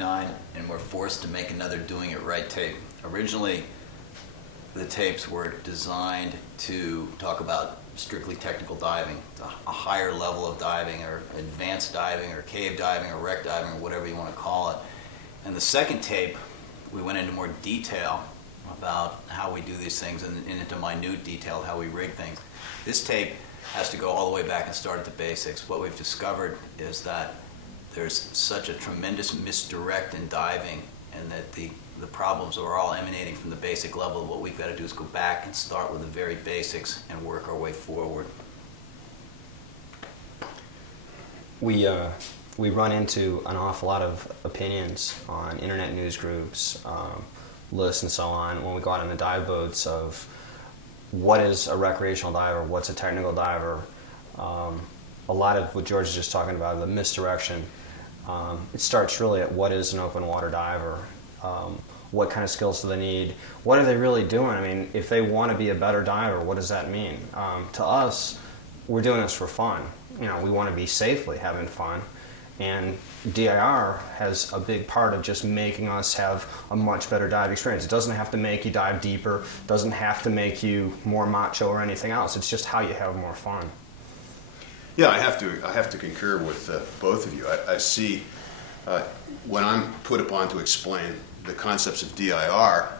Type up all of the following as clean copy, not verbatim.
1999, and we're forced to make another Doing It Right tape. Originally, the tapes were designed to talk about strictly technical diving, a higher level of diving, or advanced diving, or cave diving, or wreck diving, or whatever you want to call it. And the second tape, we went into more detail about how we do these things, and into minute detail how we rig things. This tape has to go all the way back and start at the basics. What we've discovered is that there's such a tremendous misdirect in diving, and that the problems are all emanating from the basic level. What we've got to do is go back and start with the very basics and work our way forward. We run into an awful lot of opinions on internet news groups, lists and so on, when we go out on the dive boats of what is a recreational diver, what's a technical diver. A lot of what George is just talking about, the misdirection, it starts really at what is an open water diver. What kind of skills do they need? What are they really doing? I mean, if they want to be a better diver, what does that mean? To us, we're doing this for fun. You know, we want to be safely having fun. And DIR has a big part of just making us have a much better dive experience. It doesn't have to make you dive deeper, doesn't have to make you more macho or anything else. It's just how you have more fun. Yeah, I have to concur with both of you. I see when I'm put upon to explain the concepts of DIR,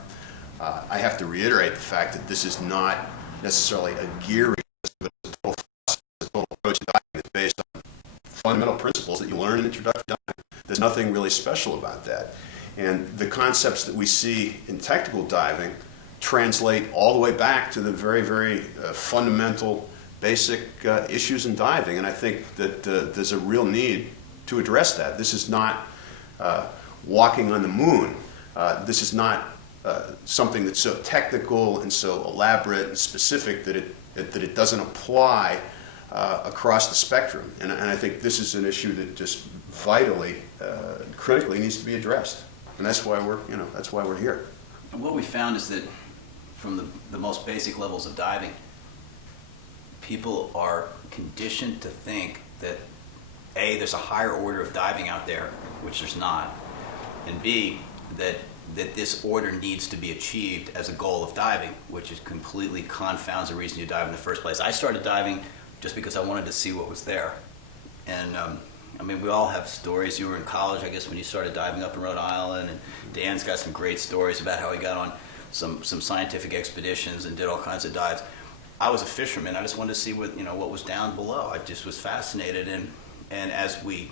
I have to reiterate the fact that this is not necessarily a gear, but it's a total approach to diving that's based on fundamental principles that you learn in introductory diving. There's nothing really special about that. And the concepts that we see in technical diving translate all the way back to the very, very fundamental, basic issues in diving. And I think that there's a real need to address that. This is not walking on the moon. This is not something that's so technical and so elaborate and specific that it doesn't apply across the spectrum. And I think this is an issue that just vitally, critically needs to be addressed. And that's why we're here. And what we found is that from the most basic levels of diving, people are conditioned to think that A, there's a higher order of diving out there, which there's not, and B, that this order needs to be achieved as a goal of diving, which is completely confounds the reason you dive in the first place. I started diving just because I wanted to see what was there. And I mean, we all have stories. You were in college, I guess, when you started diving up in Rhode Island, and Dan's got some great stories about how he got on some scientific expeditions and did all kinds of dives. I was a fisherman. I just wanted to see what was down below. I just was fascinated, and as we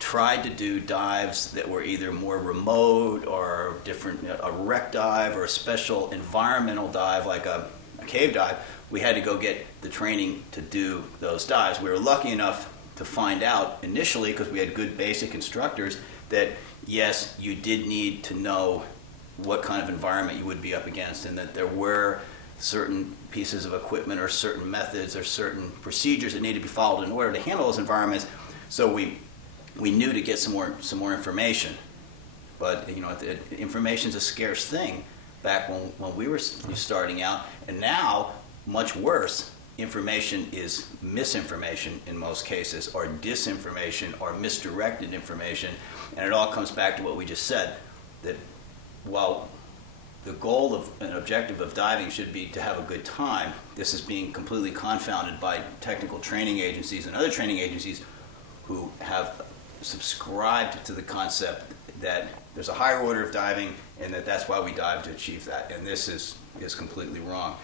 tried to do dives that were either more remote or different, a wreck dive or a special environmental dive like a cave dive, we had to go get the training to do those dives. We were lucky enough to find out initially, because we had good basic instructors, that yes, you did need to know what kind of environment you would be up against, and that there were certain pieces of equipment or certain methods or certain procedures that needed to be followed in order to handle those environments. So we knew to get some more information. But information's a scarce thing back when we were starting out, and now, much worse, information is misinformation in most cases, or disinformation, or misdirected information. And it all comes back to what we just said, that while the goal of an objective of diving should be to have a good time, this is being completely confounded by technical training agencies and other training agencies who have subscribed to the concept that there's a higher order of diving and that's why we dive to achieve that. And this is completely wrong.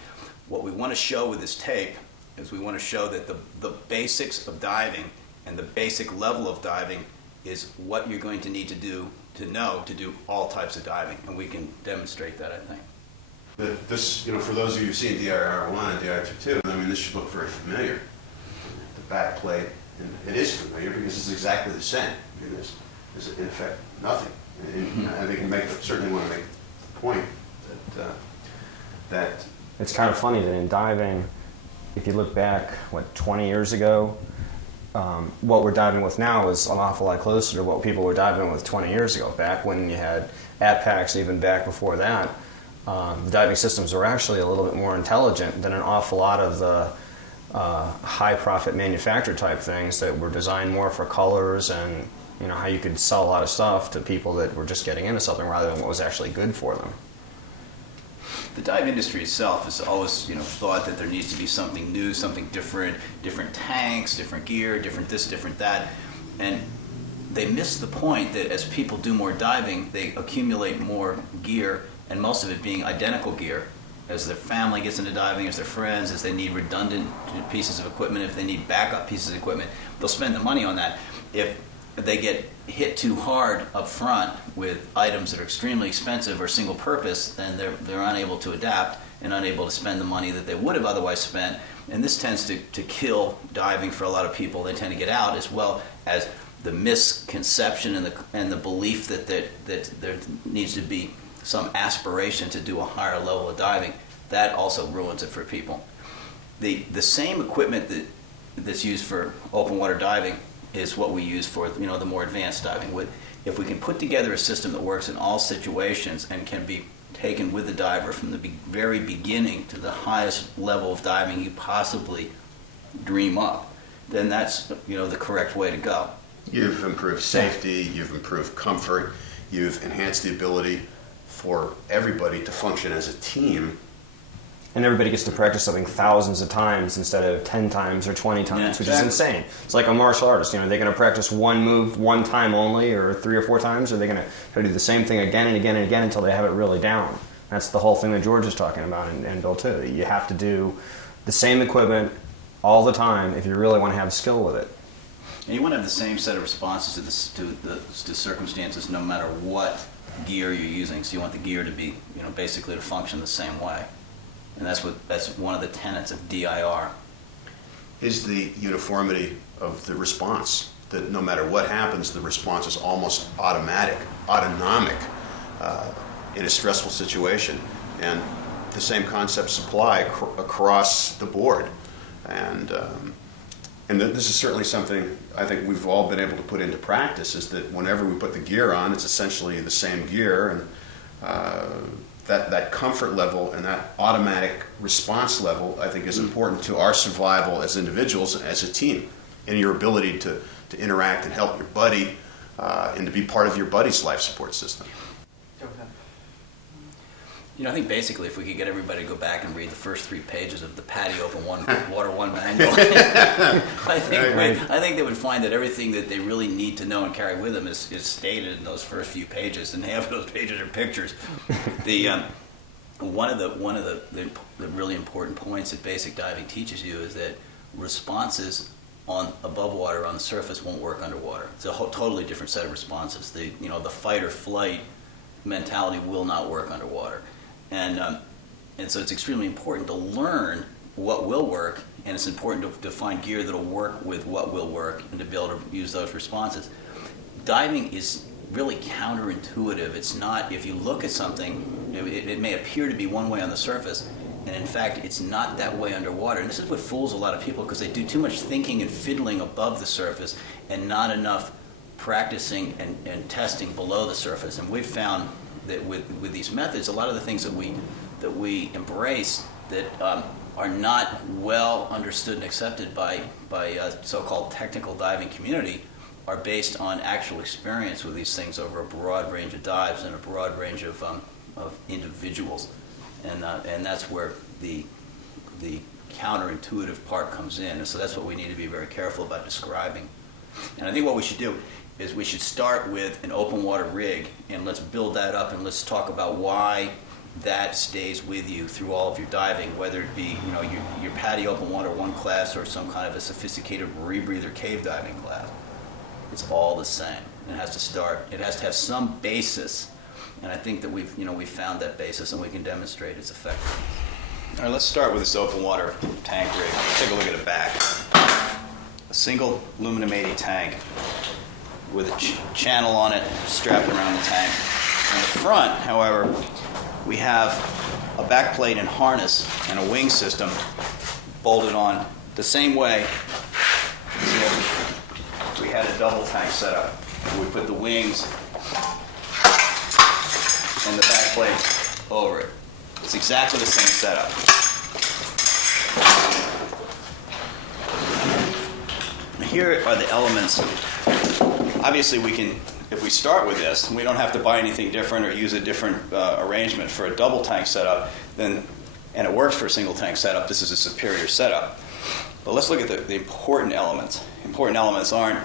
What we want to show with this tape is we want to show that the basics of diving and the basic level of diving is what you're going to need to do to do all types of diving, and we can demonstrate that, I think. This, for those of you who've seen DIR1 and DIR2, I mean, this should look very familiar. The back plate, and it is familiar because it's exactly the same. I mean, there's in effect nothing. And I think certainly want to make the point that it's kind of funny that in diving, if you look back, 20 years ago, what we're diving with now is an awful lot closer to what people were diving with 20 years ago. Back when you had ATPACs, even back before that, the diving systems were actually a little bit more intelligent than an awful lot of the high-profit manufacturer type things that were designed more for colors and You know, how you could sell a lot of stuff to people that were just getting into something rather than what was actually good for them. The dive industry itself has always, thought that there needs to be something new, something different tanks, different gear, different this, different that. And they miss the point that as people do more diving, they accumulate more gear, and most of it being identical gear. As their family gets into diving, as their friends, as they need redundant pieces of equipment, if they need backup pieces of equipment, they'll spend the money on that. If they get hit too hard up front with items that are extremely expensive or single purpose, then they're unable to adapt and unable to spend the money that they would have otherwise spent. And this tends to kill diving for a lot of people. They tend to get out, as well as the misconception and the belief that there needs to be some aspiration to do a higher level of diving. That also ruins it for people. The same equipment that's used for open water diving is what we use for the more advanced diving. If we can put together a system that works in all situations and can be taken with the diver from the very beginning to the highest level of diving you possibly dream up, then that's the correct way to go. You've improved safety, you've improved comfort, you've enhanced the ability for everybody to function as a team. And everybody gets to practice something thousands of times instead of 10 times or 20 times, Yeah, which exactly. is insane. It's like a martial artist. They're going to practice one move one time only, or 3 or 4 times, or they're going to try to do the same thing again and again and again until they have it really down. That's the whole thing that George is talking about, and Bill too. You have to do the same equipment all the time if you really want to have skill with it. And you want to have the same set of responses to circumstances no matter what gear you're using. So you want the gear to be, basically to function the same way. And that's one of the tenets of DIR. Is the uniformity of the response, that no matter what happens, the response is almost automatic, autonomic in a stressful situation. And the same concepts apply across the board. And this is certainly something I think we've all been able to put into practice, is that whenever we put the gear on, it's essentially the same gear, and that comfort level and that automatic response level, I think, is important to our survival as individuals and as a team, and your ability to interact and help your buddy and to be part of your buddy's life support system. I think basically if we could get everybody to go back and read the first 3 pages of the PADI Open Water 1 manual, I think they would find that everything that they really need to know and carry with them is stated in those first few pages, and half of those pages are pictures. One of the really important points that basic diving teaches you is that responses above water on the surface won't work underwater. It's a totally different set of responses. The fight or flight mentality will not work underwater. And so it's extremely important to learn what will work, and it's important to find gear that'll work with what will work and to be able to use those responses. Diving is really counterintuitive. It's not, if you look at something, it may appear to be one way on the surface, and in fact it's not that way underwater. And this is what fools a lot of people, because they do too much thinking and fiddling above the surface and not enough practicing and testing below the surface. And we've found that with these methods, a lot of the things that we embrace that are not well understood and accepted by so-called technical diving community are based on actual experience with these things over a broad range of dives and a broad range of individuals, and that's where the counterintuitive part comes in. And so that's what we need to be very careful about describing. And I think what we should do is we should start with an open water rig, and let's build that up, and let's talk about why that stays with you through all of your diving, whether it be your PADI Open Water 1 class or some kind of a sophisticated rebreather cave diving class. It's all the same. It has to have some basis, and I think that we've found that basis, and we can demonstrate its effectiveness. All right, let's start with this open water tank rig. Let's take a look at the back. A single aluminum 80 tank with a channel on it strapped around the tank. In the front, however, we have a back plate and harness and a wing system bolted on the same way as if we had a double tank setup. We put the wings and the back plate over it. It's exactly the same setup. Here are the elements obviously we can, if we start with this, we don't have to buy anything different or use a different arrangement for a double tank setup, and it works for a single tank setup. This is a superior setup. But let's look at the important elements. Important elements aren't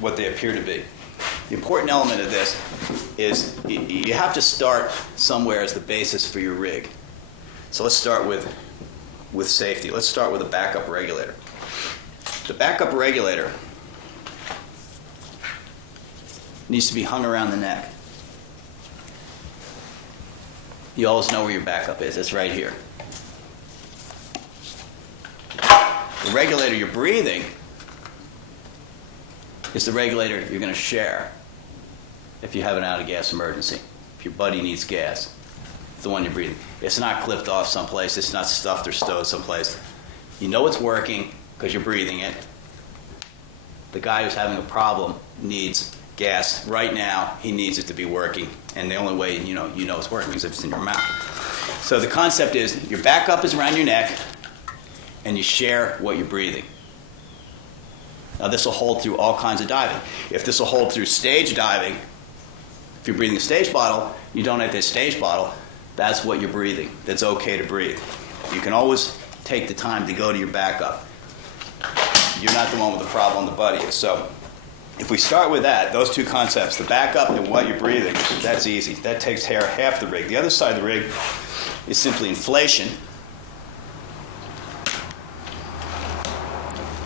what they appear to be. The important element of this is you have to start somewhere as the basis for your rig. So let's start with safety. Let's start with a backup regulator. The backup regulator needs to be hung around the neck. You always know where your backup is. It's right here. The regulator you're breathing is the regulator you're going to share if you have an out-of-gas emergency. If your buddy needs gas, it's the one you're breathing. It's not clipped off someplace. It's not stuffed or stowed someplace. You know it's working because you're breathing it. The guy who's having a problem needs gas right now. He needs it to be working, and the only way you know it's working is if it's in your mouth. So the concept is your backup is around your neck, and you share what you're breathing. Now this will hold through all kinds of diving. If this will hold through stage diving, if you're breathing a stage bottle, you donate this stage bottle, that's what you're breathing. That's okay to breathe. You can always take the time to go to your backup. You're not the one with the problem, the buddy is. So if we start with that, those two concepts, the backup and what you're breathing, that's easy. That takes care of half the rig. The other side of the rig is simply inflation.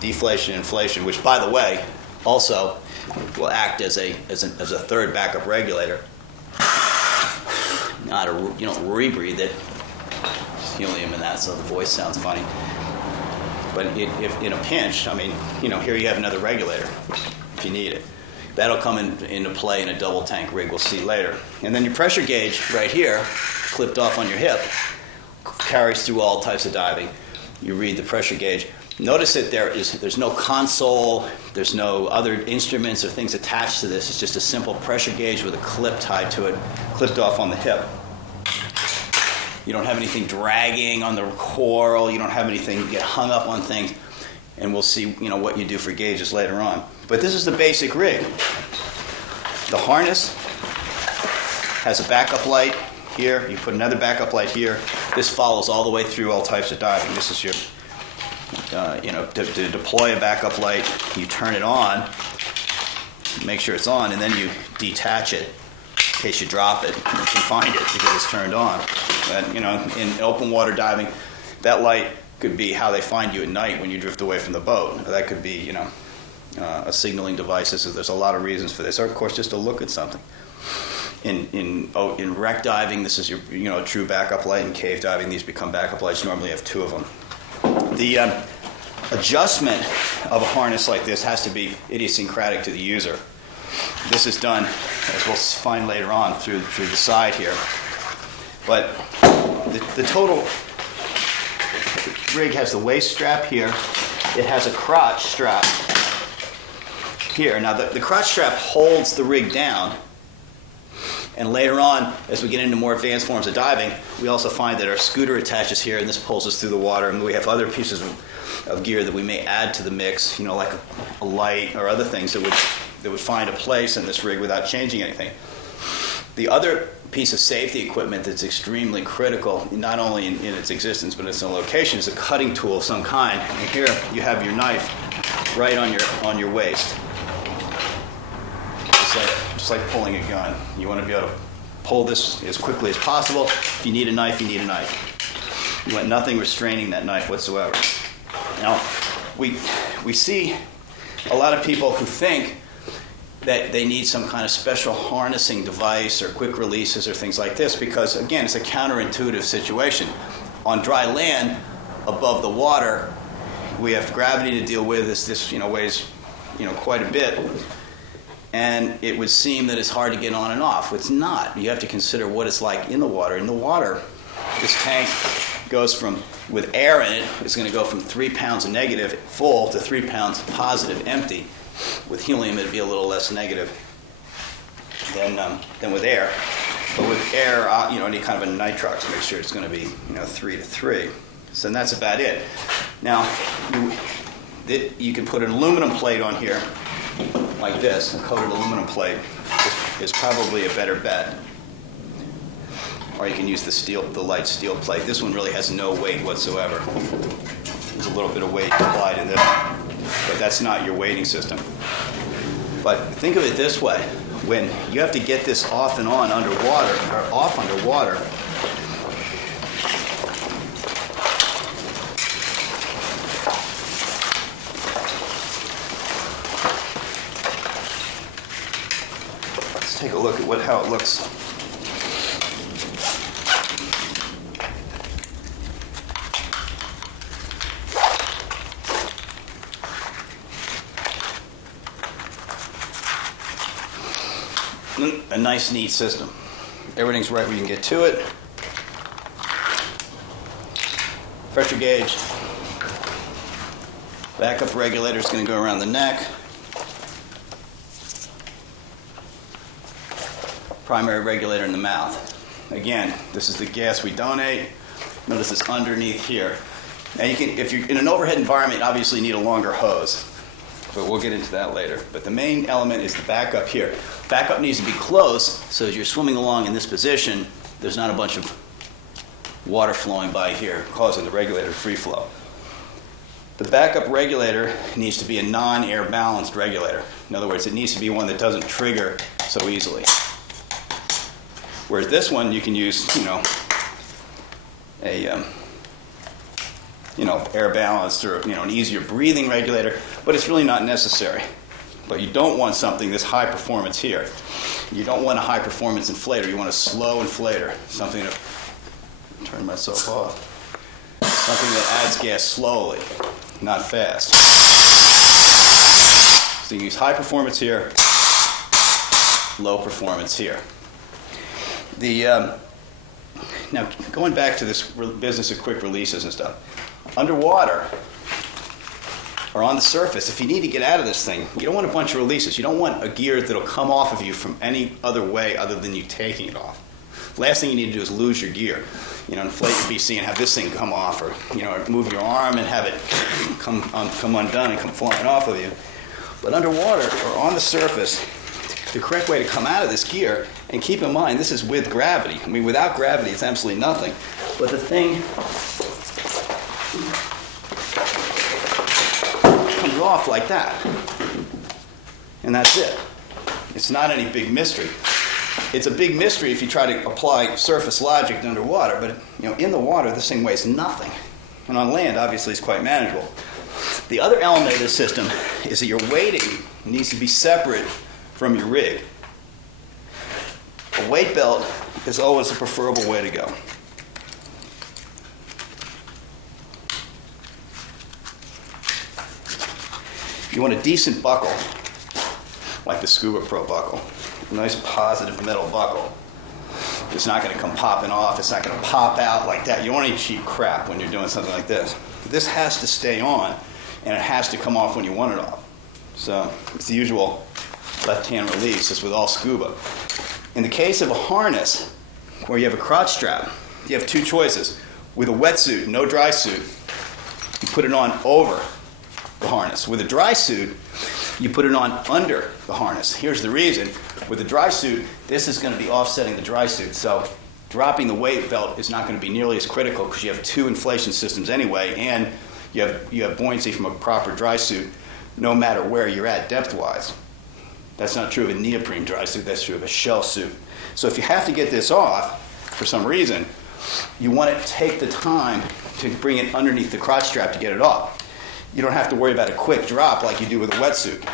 Deflation, inflation, which, by the way, also will act as a third backup regulator. You don't rebreathe it. There's helium in that, so the voice sounds funny. But if in a pinch, here you have another regulator if you need it. That'll come into play in a double tank rig. We'll see later. And then your pressure gauge right here, clipped off on your hip, carries through all types of diving. You read the pressure gauge. Notice that there's no console, there's no other instruments or things attached to this. It's just a simple pressure gauge with a clip tied to it, clipped off on the hip. You don't have anything dragging on the coil. You don't have anything get hung up on things. And we'll see, what you do for gauges later on. But this is the basic rig. The harness has a backup light here. You put another backup light here. This follows all the way through all types of diving. This is your to deploy a backup light, you turn it on, make sure it's on, and then you detach it in case you drop it. You can find it because it's turned on. But, in open water diving, that light could be how they find you at night when you drift away from the boat. That could be, a signaling device. There's a lot of reasons for this. Or, of course, just to look at something. In wreck diving, this is your true backup light. In cave diving, these become backup lights. Normally, you have two of them. The adjustment of a harness like this has to be idiosyncratic to the user. This is done, as we'll find later on, through the side here. But the total rig has the waist strap here. It has a crotch strap here. Now, the crotch strap holds the rig down. And later on, as we get into more advanced forms of diving, we also find that our scooter attaches here, and this pulls us through the water. And we have other pieces of gear that we may add to the mix, like a light or other things that would find a place in this rig without changing anything. The other piece of safety equipment that's extremely critical, not only in its existence but in its location, is a cutting tool of some kind. And here you have your knife right on your waist. Just like pulling a gun. You want to be able to pull this as quickly as possible. If you need a knife, you need a knife. You want nothing restraining that knife whatsoever. Now, we see a lot of people who think that they need some kind of special harnessing device or quick releases or things like this because, again, it's a counterintuitive situation. On dry land, above the water, we have gravity to deal with. This weighs quite a bit. And it would seem that it's hard to get on and off. It's not. You have to consider what it's like in the water. In the water, this tank goes from, with air in it, it's going to go from 3 pounds negative full to 3 pounds positive empty. With helium, it'd be a little less negative than with air. But with air, any kind of a nitrox, make sure it's going to be 3 to 3. So that's about it. Now, you can put an aluminum plate on here like this, a coated aluminum plate, is probably a better bet. Or you can use the light steel plate. This one really has no weight whatsoever. There's a little bit of weight applied in this, but that's not your weighting system. But think of it this way. When you have to get this off and on underwater, or off underwater, let's take a look at how it looks. A nice, neat system. Everything's right where you can get to it. Pressure gauge. Backup regulator is going to go around the neck. Primary regulator in the mouth. Again, this is the gas we donate. Notice it's underneath here. Now you can, if you're in an overhead environment, obviously you need a longer hose. But we'll get into that later. But the main element is the backup here. Backup needs to be close, so as you're swimming along in this position, there's not a bunch of water flowing by here, causing the regulator to free flow. The backup regulator needs to be a non-air balanced regulator. In other words, it needs to be one that doesn't trigger so easily. Whereas this one, you can use, air balanced or an easier breathing regulator, but it's really not necessary. But you don't want something this high performance here. You don't want a high performance inflator. You want a slow inflator, something that turn myself off. Something that adds gas slowly, not fast. So you use high performance here, low performance here. Now going back to this business of quick releases and stuff. Underwater, or on the surface, if you need to get out of this thing, you don't want a bunch of releases. You don't want a gear that'll come off of you from any other way other than you taking it off. Last thing you need to do is lose your gear. Inflate your BC and have this thing come off, or move your arm and have it come undone and come flying off of you. But underwater or on the surface, the correct way to come out of this gear, and keep in mind this is with gravity. I mean, without gravity, it's absolutely nothing. But the thing comes off like that, and that's it. It's not any big mystery. It's a big mystery if you try to apply surface logic to underwater, but in the water this thing weighs nothing, and on land obviously it's quite manageable. The other element of this system is that your weighting needs to be separate from your rig. A weight belt is always a preferable way to go. You want a decent buckle, like the Scuba Pro buckle. A nice positive metal buckle. It's not going to come popping off. It's not going to pop out like that. You don't want any cheap crap when you're doing something like this. This has to stay on, and it has to come off when you want it off. So it's the usual left-hand release. It's with all scuba. In the case of a harness where you have a crotch strap, you have two choices. With a wetsuit, no dry suit, you put it on over the harness. With a dry suit, you put it on under the harness. Here's the reason. With a dry suit, this is going to be offsetting the dry suit. So dropping the weight belt is not going to be nearly as critical because you have two inflation systems anyway, and you have buoyancy from a proper dry suit no matter where you're at depth-wise. That's not true of a neoprene dry suit. That's true of a shell suit. So if you have to get this off for some reason, you want to take the time to bring it underneath the crotch strap to get it off. You don't have to worry about a quick drop like you do with a wetsuit.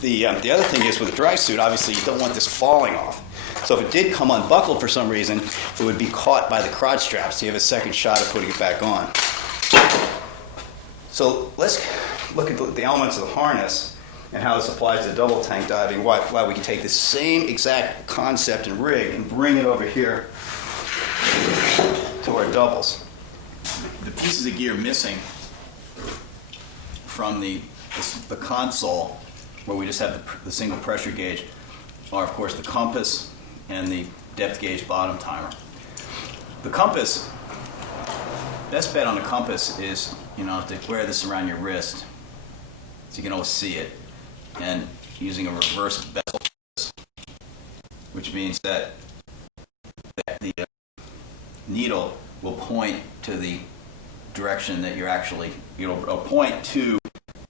The other thing is with a dry suit, obviously you don't want this falling off. So if it did come unbuckled for some reason, it would be caught by the crotch strap, so you have a second shot of putting it back on. So let's look at the elements of the harness and how this applies to double tank diving, why we can take the same exact concept and rig and bring it over here to our doubles. The pieces of gear missing from the console, where we just have the single pressure gauge, are of course the compass and the depth gauge bottom timer. The compass, best bet on the compass is to wear this around your wrist so you can always see it. and using a reverse bezel, which means that the needle will point to the direction that you're actually, it'll point to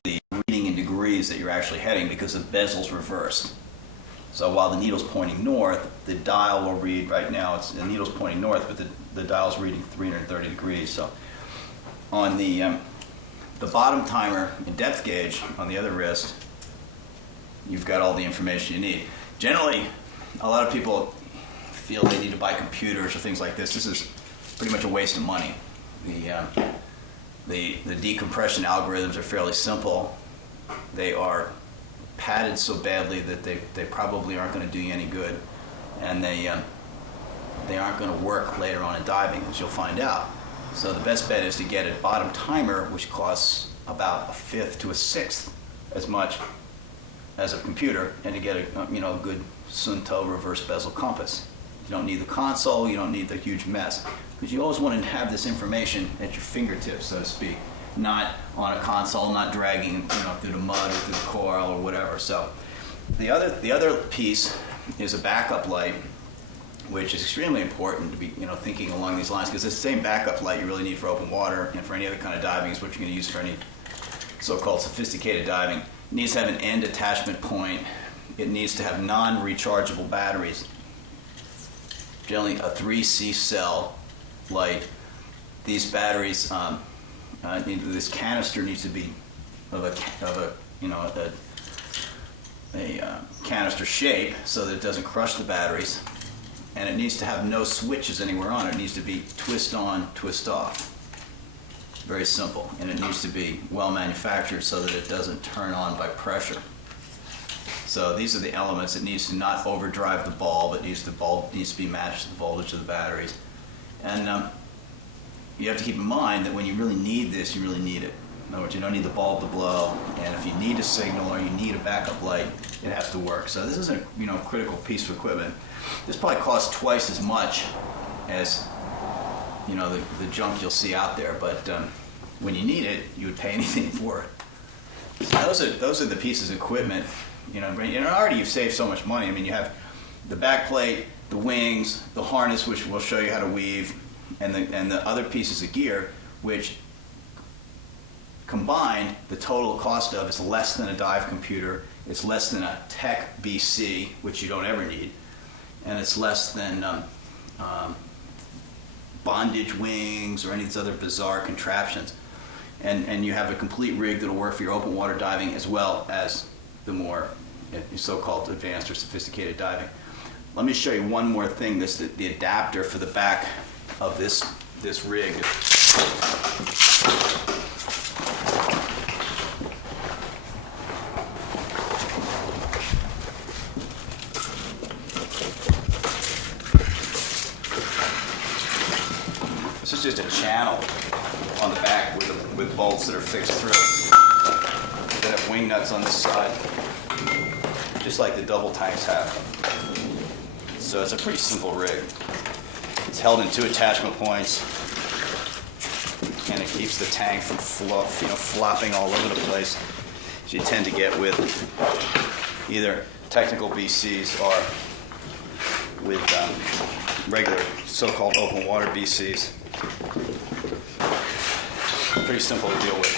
the reading in degrees that you're actually heading because the bezel's reversed. So while the needle's pointing north, the dial will read, right now the needle's pointing north, but the dial's reading 330 degrees. So on the bottom timer and depth gauge on the other wrist, you've got all the information you need. Generally, a lot of people feel they need to buy computers or things like this. This is pretty much a waste of money. The decompression algorithms are fairly simple. They are padded so badly that they probably aren't going to do you any good, and they aren't going to work later on in diving, as you'll find out. So the best bet is to get a bottom timer, which costs about a fifth to a sixth as much as a computer, and to get a good Sunto reverse bezel compass. You don't need the console, you don't need the huge mess, because you always want to have this information at your fingertips, so to speak, not on a console, not dragging through the mud or through the coral or whatever. So the other piece is a backup light, which is extremely important to be thinking along these lines, because it's the same backup light you really need for open water and for any other kind of diving is what you're going to use for any so-called sophisticated diving. It needs to have an end attachment point. It needs to have non-rechargeable batteries. Generally a 3C cell light. These batteries, this canister needs to be of a canister shape so that it doesn't crush the batteries, and it needs to have no switches anywhere on it. It needs to be twist on, twist off. Very simple, and it needs to be well manufactured so that it doesn't turn on by pressure. So these are the elements. It needs to not overdrive the bulb. The bulb needs to be matched to the voltage of the batteries. And you have to keep in mind that when you really need this, you really need it. In other words, you don't need the bulb to blow, and if you need a signal or you need a backup light, it has to work. So this is a critical piece of equipment. This probably costs twice as much as the junk you'll see out there, but when you need it, you would pay anything for it. So those are the pieces of equipment. Already you've saved so much money. I mean, you have the back plate, the wings, the harness, which will show you how to weave, and the other pieces of gear, which combined, the total cost of is less than a dive computer. It's less than a Tech BC, which you don't ever need, and it's less than bondage wings or any of these other bizarre contraptions. And you have a complete rig that'll work for your open water diving as well as the more so-called advanced or sophisticated diving. Let me show you one more thing. The adapter for the back of this rig. This is just a channel on the back with bolts that are fixed through. They have wing nuts on this side, just like the double tanks have. So it's a pretty simple rig. It's held in 2 attachment points, and it keeps the tank from flopping all over the place, as you tend to get with either technical BCs or with regular so-called open water BCs. Pretty simple to deal with.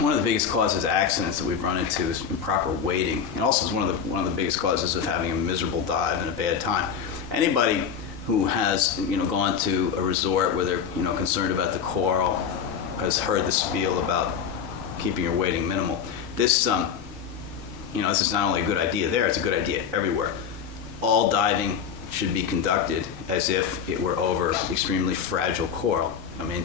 One of the biggest causes of accidents that we've run into is improper weighting, and also is one of the biggest causes of having a miserable dive and a bad time. Anybody who has gone to a resort where they're concerned about the coral has heard the spiel about keeping your weighting minimal. This this is not only a good idea there; it's a good idea everywhere. All diving should be conducted as if it were over extremely fragile coral. I mean,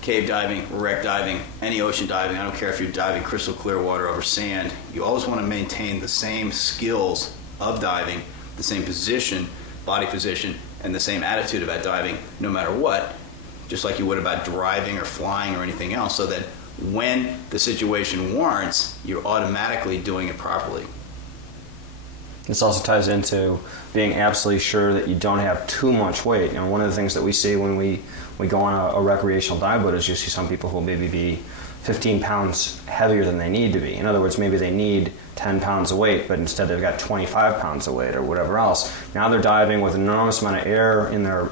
cave diving, wreck diving, any ocean diving, I don't care if you're diving crystal clear water over sand, you always want to maintain the same skills of diving, the same position, body position, and the same attitude about diving no matter what, just like you would about driving or flying or anything else, so that when the situation warrants, you're automatically doing it properly. This also ties into being absolutely sure that you don't have too much weight. One of the things that we see when we go on a recreational dive boat is you see some people who will maybe be 15 pounds heavier than they need to be. In other words, maybe they need 10 pounds of weight, but instead they've got 25 pounds of weight or whatever else. Now they're diving with an enormous amount of air in their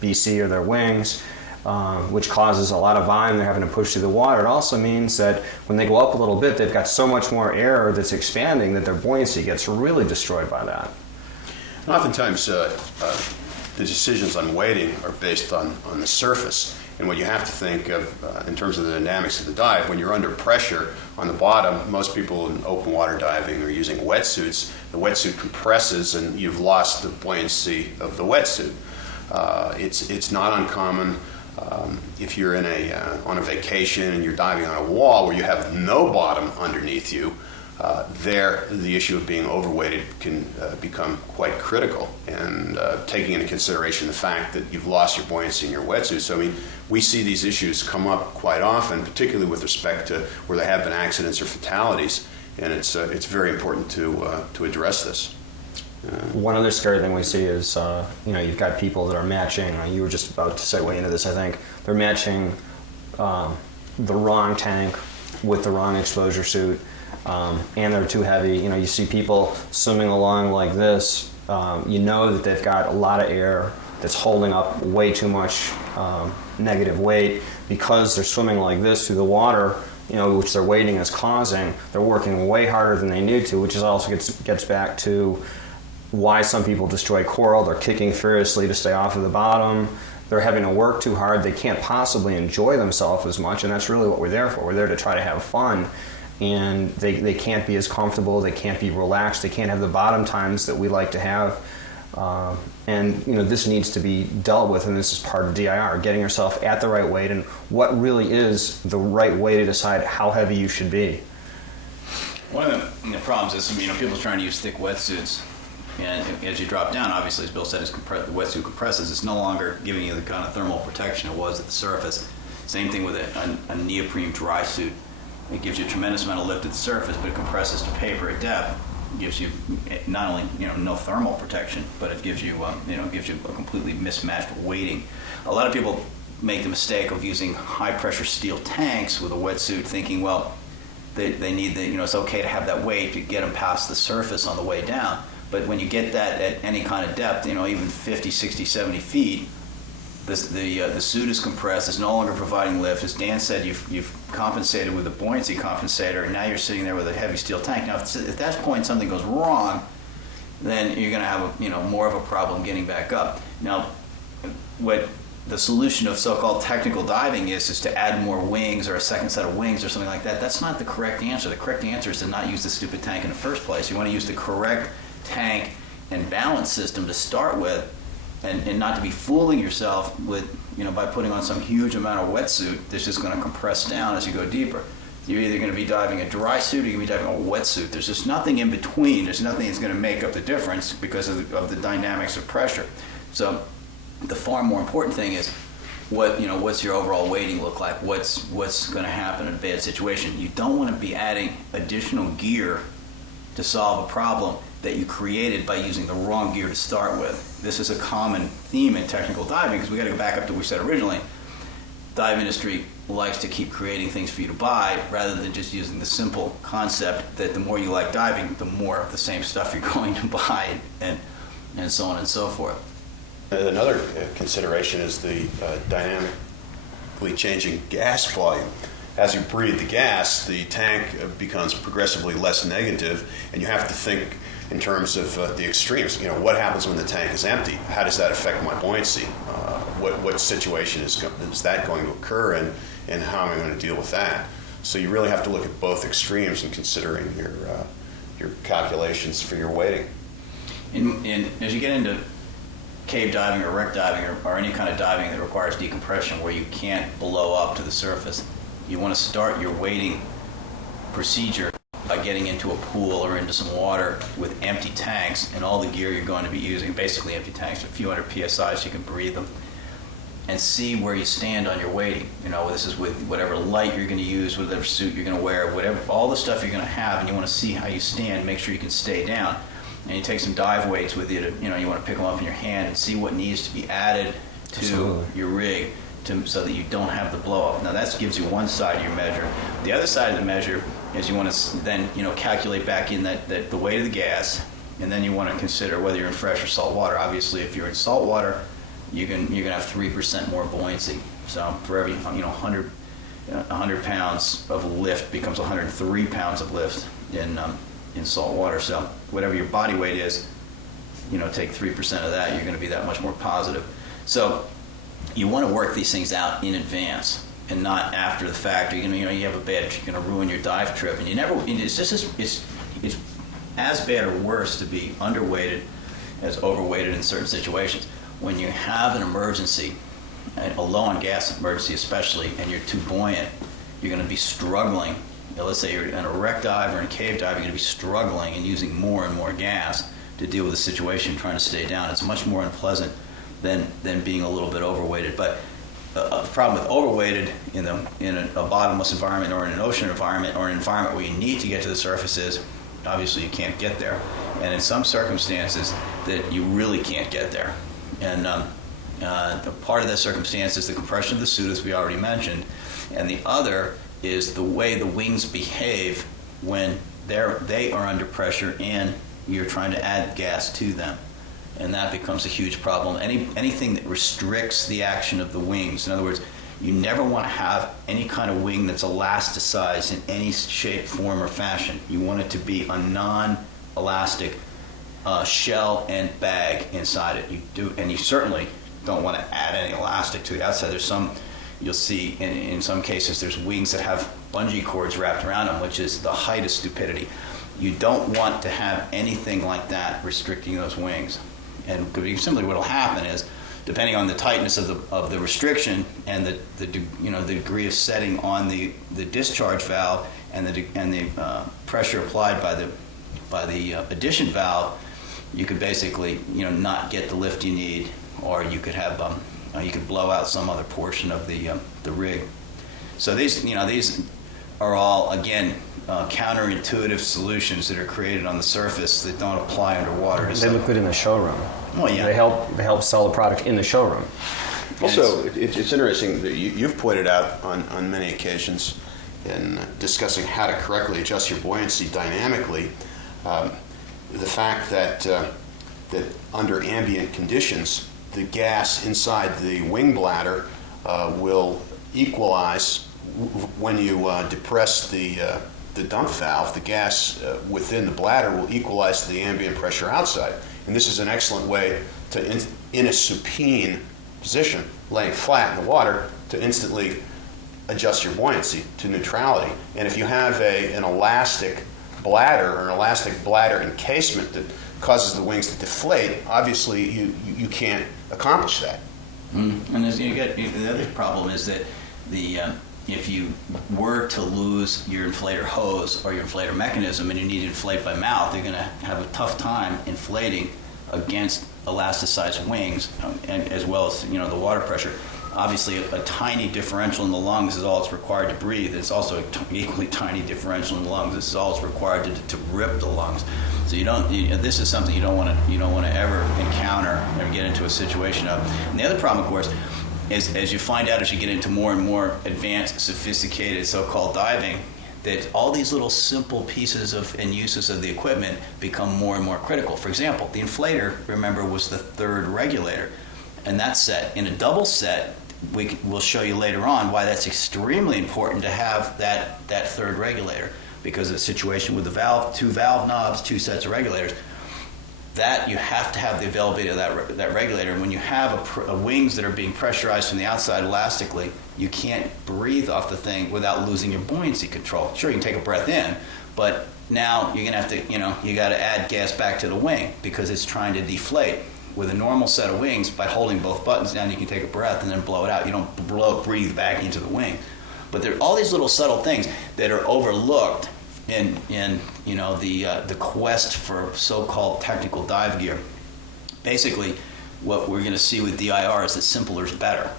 BC or their wings, which causes a lot of volume they're having to push through the water. It also means that when they go up a little bit, they've got so much more air that's expanding that their buoyancy gets really destroyed by that. Oftentimes, the decisions on weighting are based on the surface. And what you have to think of in terms of the dynamics of the dive, when you're under pressure on the bottom, most people in open water diving are using wetsuits. The wetsuit compresses and you've lost the buoyancy of the wetsuit. It's not uncommon if you're in on a vacation and you're diving on a wall where you have no bottom underneath you. The issue of being overweighted can become quite critical, and taking into consideration the fact that you've lost your buoyancy in your wetsuit. So, I mean, we see these issues come up quite often, particularly with respect to where there have been accidents or fatalities, and it's very important to address this. One other scary thing we see is, you've got people that are matching, you were just about to segue into this, I think, they're matching the wrong tank with the wrong exposure suit. And they're too heavy. You see people swimming along like this. You know that they've got a lot of air that's holding up way too much negative weight because they're swimming like this through the water, which their weighting is causing. They're working way harder than they need to, which is also gets back to why some people destroy coral. They're kicking furiously to stay off of the bottom. They're having to work too hard. They can't possibly enjoy themselves as much, and that's really what we're there for. We're there to try to have fun. And they can't be as comfortable, they can't be relaxed, they can't have the bottom times that we like to have. This needs to be dealt with, and this is part of DIR, getting yourself at the right weight and what really is the right way to decide how heavy you should be. One of the problems is, people trying to use thick wetsuits, and as you drop down, obviously, as Bill said, the wetsuit compresses. It's no longer giving you the kind of thermal protection it was at the surface. Same thing with a neoprene dry suit. It gives you a tremendous amount of lift at the surface, but it compresses to paper at depth. It gives you not only no thermal protection, but it gives you a completely mismatched weighting. A lot of people make the mistake of using high pressure steel tanks with a wetsuit, thinking, well, they need it's okay to have that weight to get them past the surface on the way down. But when you get that at any kind of depth, even 50, 60, 70 feet, the suit is compressed. It's no longer providing lift. As Dan said, you've compensated with a buoyancy compensator, and now you're sitting there with a heavy steel tank. Now, if at that point something goes wrong, then you're going to have more of a problem getting back up. Now, what the solution of so-called technical diving is to add more wings or a second set of wings or something like that. That's not the correct answer. The correct answer is to not use the stupid tank in the first place. You want to use the correct tank and balance system to start with. And not to be fooling yourself with, by putting on some huge amount of wetsuit that's just going to compress down as you go deeper. You're either going to be diving a dry suit or you're going to be diving a wetsuit. There's just nothing in between. There's nothing that's going to make up the difference because of the dynamics of pressure. So the far more important thing is what's your overall weighting look like? What's going to happen in a bad situation? You don't want to be adding additional gear to solve a problem that you created by using the wrong gear to start with. This is a common theme in technical diving, because we got to go back up to what we said originally. Dive industry likes to keep creating things for you to buy rather than just using the simple concept that the more you like diving, the more of the same stuff you're going to buy, and so on and so forth. Another consideration is the dynamically changing gas volume. As you breathe the gas, the tank becomes progressively less negative, and you have to think in terms of the extremes. What happens when the tank is empty? How does that affect my buoyancy? What situation is that going to occur, and how am I going to deal with that? So you really have to look at both extremes in considering your calculations for your weighting. And as you get into cave diving or wreck diving or any kind of diving that requires decompression where you can't blow up to the surface, you want to start your weighting procedure by getting into a pool or into some water with empty tanks and all the gear you're going to be using, basically empty tanks, a few hundred PSI so you can breathe them, and see where you stand on your weighting. This is with whatever light you're going to use, whatever suit you're going to wear, whatever, all the stuff you're going to have, and you want to see how you stand, make sure you can stay down. And you take some dive weights with you to, you want to pick them up in your hand and see what needs to be added to Absolutely. your rig so that you don't have the blow up. Now that gives you one side of your measure. The other side of the measure is you want to then calculate back in that the weight of the gas, and then you want to consider whether you're in fresh or salt water. Obviously, if you're in salt water, you're gonna have 3% more buoyancy. So for every 100 pounds of lift becomes 103 pounds of lift in salt water. So whatever your body weight is, take 3% of that, you're going to be that much more positive. So you want to work these things out in advance and not after the fact. You're going to, you have a bad, you're going to ruin your dive trip, and it's as bad or worse to be underweighted as overweighted in certain situations. When you have an emergency, a low on gas emergency especially, and you're too buoyant, you're going to be struggling. Let's say you're in a wreck dive or in a cave dive, you're going to be struggling and using more and more gas to deal with the situation, trying to stay down. It's much more unpleasant than being a little bit overweighted. But the problem with overweighted in a bottomless environment or in an ocean environment or an environment where you need to get to the surface is, obviously you can't get there. And in some circumstances that you really can't get there. And part of that circumstance is the compression of the suit, as we already mentioned. And the other is the way the wings behave when they are under pressure and you're trying to add gas to them. And that becomes a huge problem. Anything that restricts the action of the wings. In other words, you never want to have any kind of wing that's elasticized in any shape, form, or fashion. You want it to be a non-elastic shell and bag inside it. And you certainly don't want to add any elastic to the outside. You'll see in some cases there's wings that have bungee cords wrapped around them, which is the height of stupidity. You don't want to have anything like that restricting those wings. And simply what will happen is, depending on the tightness of the restriction and the degree of setting on the discharge valve and the pressure applied by the addition valve, you could basically not get the lift you need, or you could have you could blow out some other portion of the rig. So these are all, again, counterintuitive solutions that are created on the surface that don't apply underwater. They look good in the showroom. Well, yeah. They help sell the product in the showroom. Also, it's interesting that you've pointed out on many occasions in discussing how to correctly adjust your buoyancy dynamically, the fact that under ambient conditions, the gas inside the wing bladder will equalize when you depress the dump valve. The gas within the bladder will equalize to the ambient pressure outside. And this is an excellent way to, in a supine position, laying flat in the water, to instantly adjust your buoyancy to neutrality. And if you have an elastic bladder or an elastic bladder encasement that causes the wings to deflate, obviously you can't accomplish that. Mm-hmm. And the other problem is that if you were to lose your inflator hose or your inflator mechanism and you need to inflate by mouth, you're going to have a tough time inflating against elasticized wings, and as well as the water pressure. Obviously, a tiny differential in the lungs is all it's required to breathe. It's also an equally tiny differential in the lungs. This is all it's required to rip the lungs. So this is something you don't want to ever encounter or get into a situation of. And the other problem, of course, is as you find out as you get into more and more advanced, sophisticated so-called diving, that all these little simple pieces and uses of the equipment become more and more critical. For example, the inflator, remember, was the third regulator. And that set, in a double set, we'll show you later on why that's extremely important to have that third regulator, because of the situation with the valve, 2 valve knobs, 2 sets of regulators, that you have to have the availability of that regulator. And when you have wings that are being pressurized from the outside elastically, you can't breathe off the thing without losing your buoyancy control. Sure, you can take a breath in, but now you're gonna have to, you got to add gas back to the wing because it's trying to deflate. With a normal set of wings, by holding both buttons down, you can take a breath and then blow it out. You don't breathe back into the wing. But there are all these little subtle things that are overlooked in the quest for so-called technical dive gear. Basically, what we're going to see with DIR is that simpler is better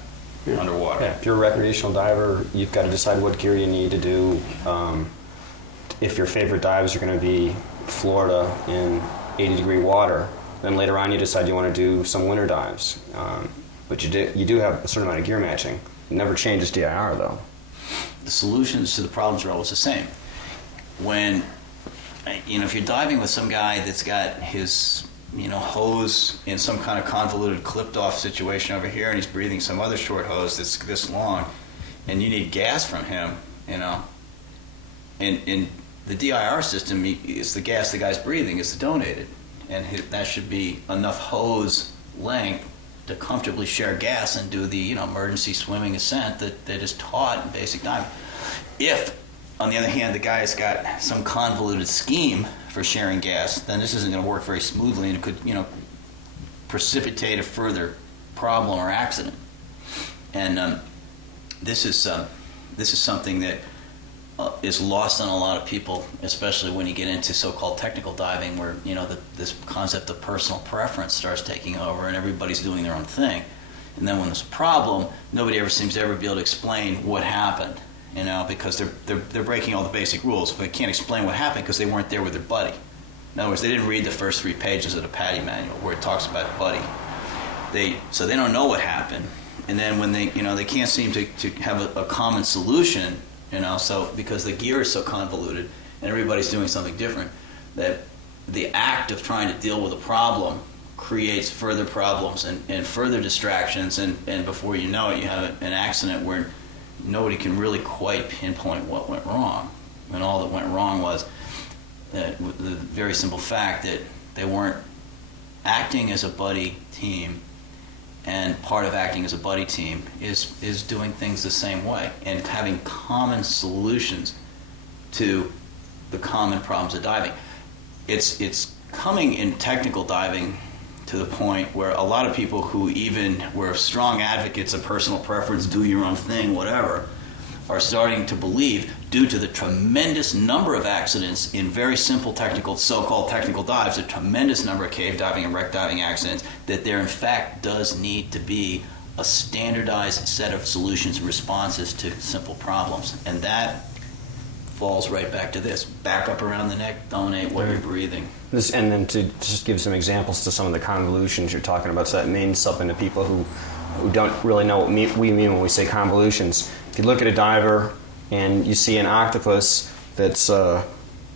underwater. Yeah, if you're a recreational diver, you've got to decide what gear you need to do. If your favorite dives are going to be Florida in 80-degree water, then later on you decide you want to do some winter dives. But you do have a certain amount of gear matching. never changes DIR though. The solutions to the problems are always the same. When, if you're diving with some guy that's got his, hose in some kind of convoluted clipped off situation over here, and he's breathing some other short hose that's this long, and you need gas from him, and the DIR system is the gas the guy's breathing is the donated, and that should be enough hose length to comfortably share gas and do the emergency swimming ascent that is taught in basic diving. If, on the other hand, the guy's got some convoluted scheme for sharing gas, then this isn't going to work very smoothly, and it could precipitate a further problem or accident. And this is something that is lost on a lot of people, especially when you get into so-called technical diving, where this concept of personal preference starts taking over, and everybody's doing their own thing. And then when there's a problem, nobody ever seems to ever be able to explain what happened, because they're breaking all the basic rules. But they can't explain what happened because they weren't there with their buddy. In other words, they didn't read the first 3 pages of the PADI manual where it talks about buddy. So they don't know what happened. And then when they can't seem to have a common solution. So because the gear is so convoluted and everybody's doing something different, that the act of trying to deal with a problem creates further problems and further distractions, and before you know it, you have an accident where nobody can really quite pinpoint what went wrong. And all that went wrong was the very simple fact that they weren't acting as a buddy team. And part of acting as a buddy team is doing things the same way and having common solutions to the common problems of diving. It's coming in technical diving to the point where a lot of people who even were strong advocates of personal preference, do your own thing, whatever, are starting to believe, due to the tremendous number of accidents in very simple so-called technical dives, a tremendous number of cave diving and wreck diving accidents, that there in fact does need to be a standardized set of solutions and responses to simple problems. And that falls right back to this. Back up around the neck, donate what you're breathing. And then to just give some examples to some of the convolutions you're talking about, so that means something to people who don't really know what we mean when we say convolutions. If you look at a diver and you see an octopus that's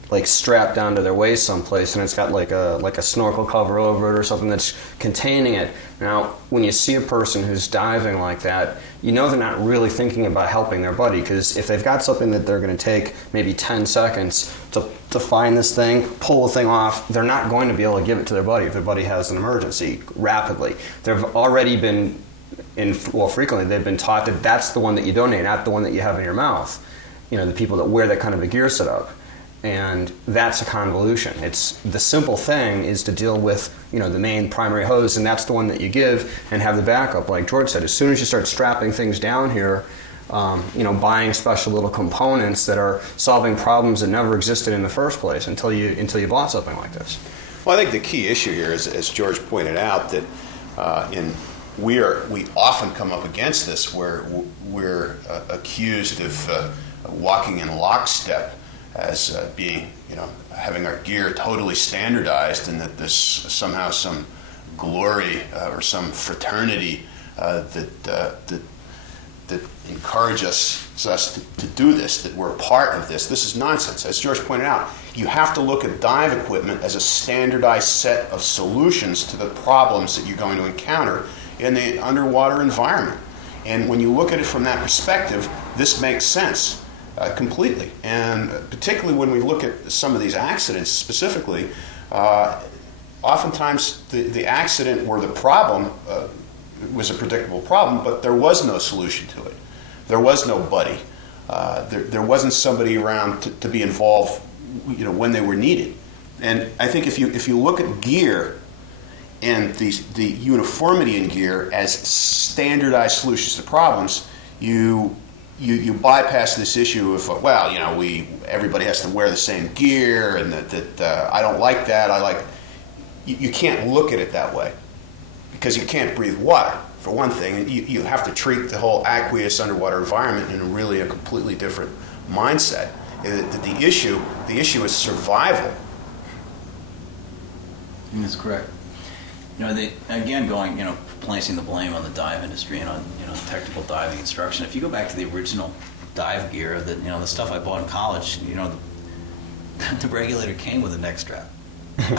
like strapped down to their waist someplace, and it's got like a snorkel cover over it or something that's containing it. Now, when you see a person who's diving like that, they're not really thinking about helping their buddy, because if they've got something that they're going to take maybe 10 seconds to find this thing, pull the thing off, they're not going to be able to give it to their buddy if their buddy has an emergency rapidly. They've already been frequently they've been taught that that's the one that you donate, not the one that you have in your mouth. The people that wear that kind of a gear setup. And that's a convolution. It's the simple thing is to deal with, the main primary hose, and that's the one that you give and have the backup. Like George said, as soon as you start strapping things down here, buying special little components that are solving problems that never existed in the first place until you bought something like this. Well, I think the key issue here is, as George pointed out, that we often come up against this where we're accused of walking in lockstep as being, having our gear totally standardized, and that there's somehow some glory or some fraternity that encourages us to do this, that we're a part of this. This is nonsense. As George pointed out, you have to look at dive equipment as a standardized set of solutions to the problems that you're going to encounter in the underwater environment. And when you look at it from that perspective, this makes sense completely. And particularly when we look at some of these accidents specifically, oftentimes the accident where the problem was a predictable problem, but there was no solution to it. There was no buddy. There wasn't somebody around to be involved, when they were needed. And I think if you look at gear and the uniformity in gear as standardized solutions to problems, you bypass this issue of everybody has to wear the same gear, and that I don't like that. You can't look at it that way, because you can't breathe water for one thing, and you have to treat the whole aqueous underwater environment in a completely different mindset. The issue is survival. That's correct. placing the blame on the dive industry and on technical diving instruction. If you go back to the original dive gear, that the stuff I bought in college, the regulator came with a neck strap. And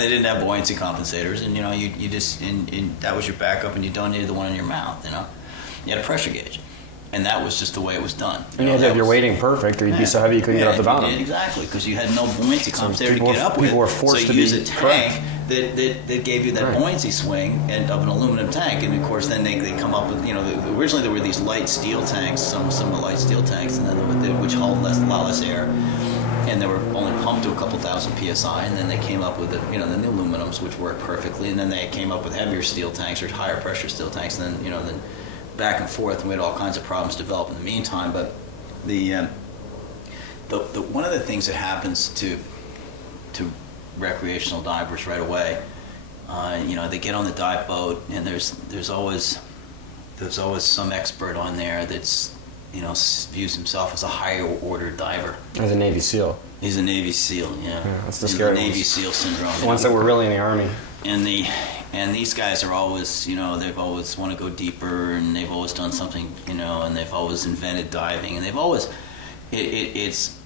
they didn't have buoyancy compensators, and you just and that was your backup, and you don't need the one in your mouth. You had a pressure gauge, and that was just the way it was done. And you had to have your weighting perfect, or you'd be so heavy you couldn't get off the bottom. Exactly, because you had no buoyancy compensator to get up with. People were forced to use a be tank that gave you that buoyancy swing and of an aluminum tank, and of course then they come up with originally there were these light steel tanks, some of the light steel tanks, and then which hauled a lot less air. And they were only pumped to a couple thousand psi, and then they came up with then the aluminums, which worked perfectly, and then they came up with heavier steel tanks or higher pressure steel tanks, and then then back and forth, and we had all kinds of problems develop in the meantime. But the one of the things that happens to recreational divers right away, they get on the dive boat, and there's always some expert on there that's views himself as a higher order diver. As a Navy SEAL. He's a Navy SEAL, yeah. That's the scary Navy SEAL syndrome. The ones that were really in the Army. And these guys are always, they've always want to go deeper, and they've always done something, and they've always invented diving, and they've always, it's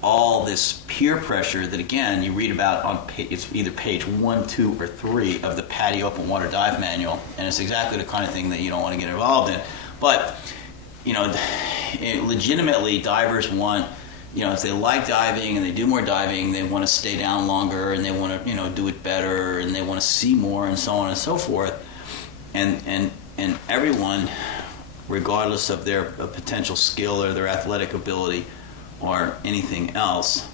all this peer pressure that, again, you read about on it's either page 1, 2, or 3 of the PADI Open Water Dive Manual, and it's exactly the kind of thing that you don't want to get involved in. But legitimately, divers want, if they like diving and they do more diving, they want to stay down longer, and they want to, do it better, and they want to see more, and so on and so forth. And everyone, regardless of their potential skill or their athletic ability or anything else,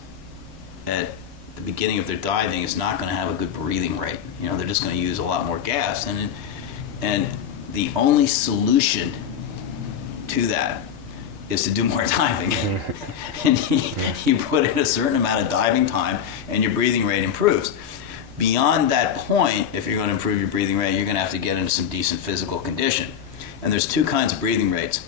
at the beginning of their diving is not going to have a good breathing rate. They're just going to use a lot more gas. And the only solution to that is to do more diving. And you put in a certain amount of diving time, and your breathing rate improves. Beyond that point, if you're going to improve your breathing rate, you're going to have to get into some decent physical condition. And there's two kinds of breathing rates.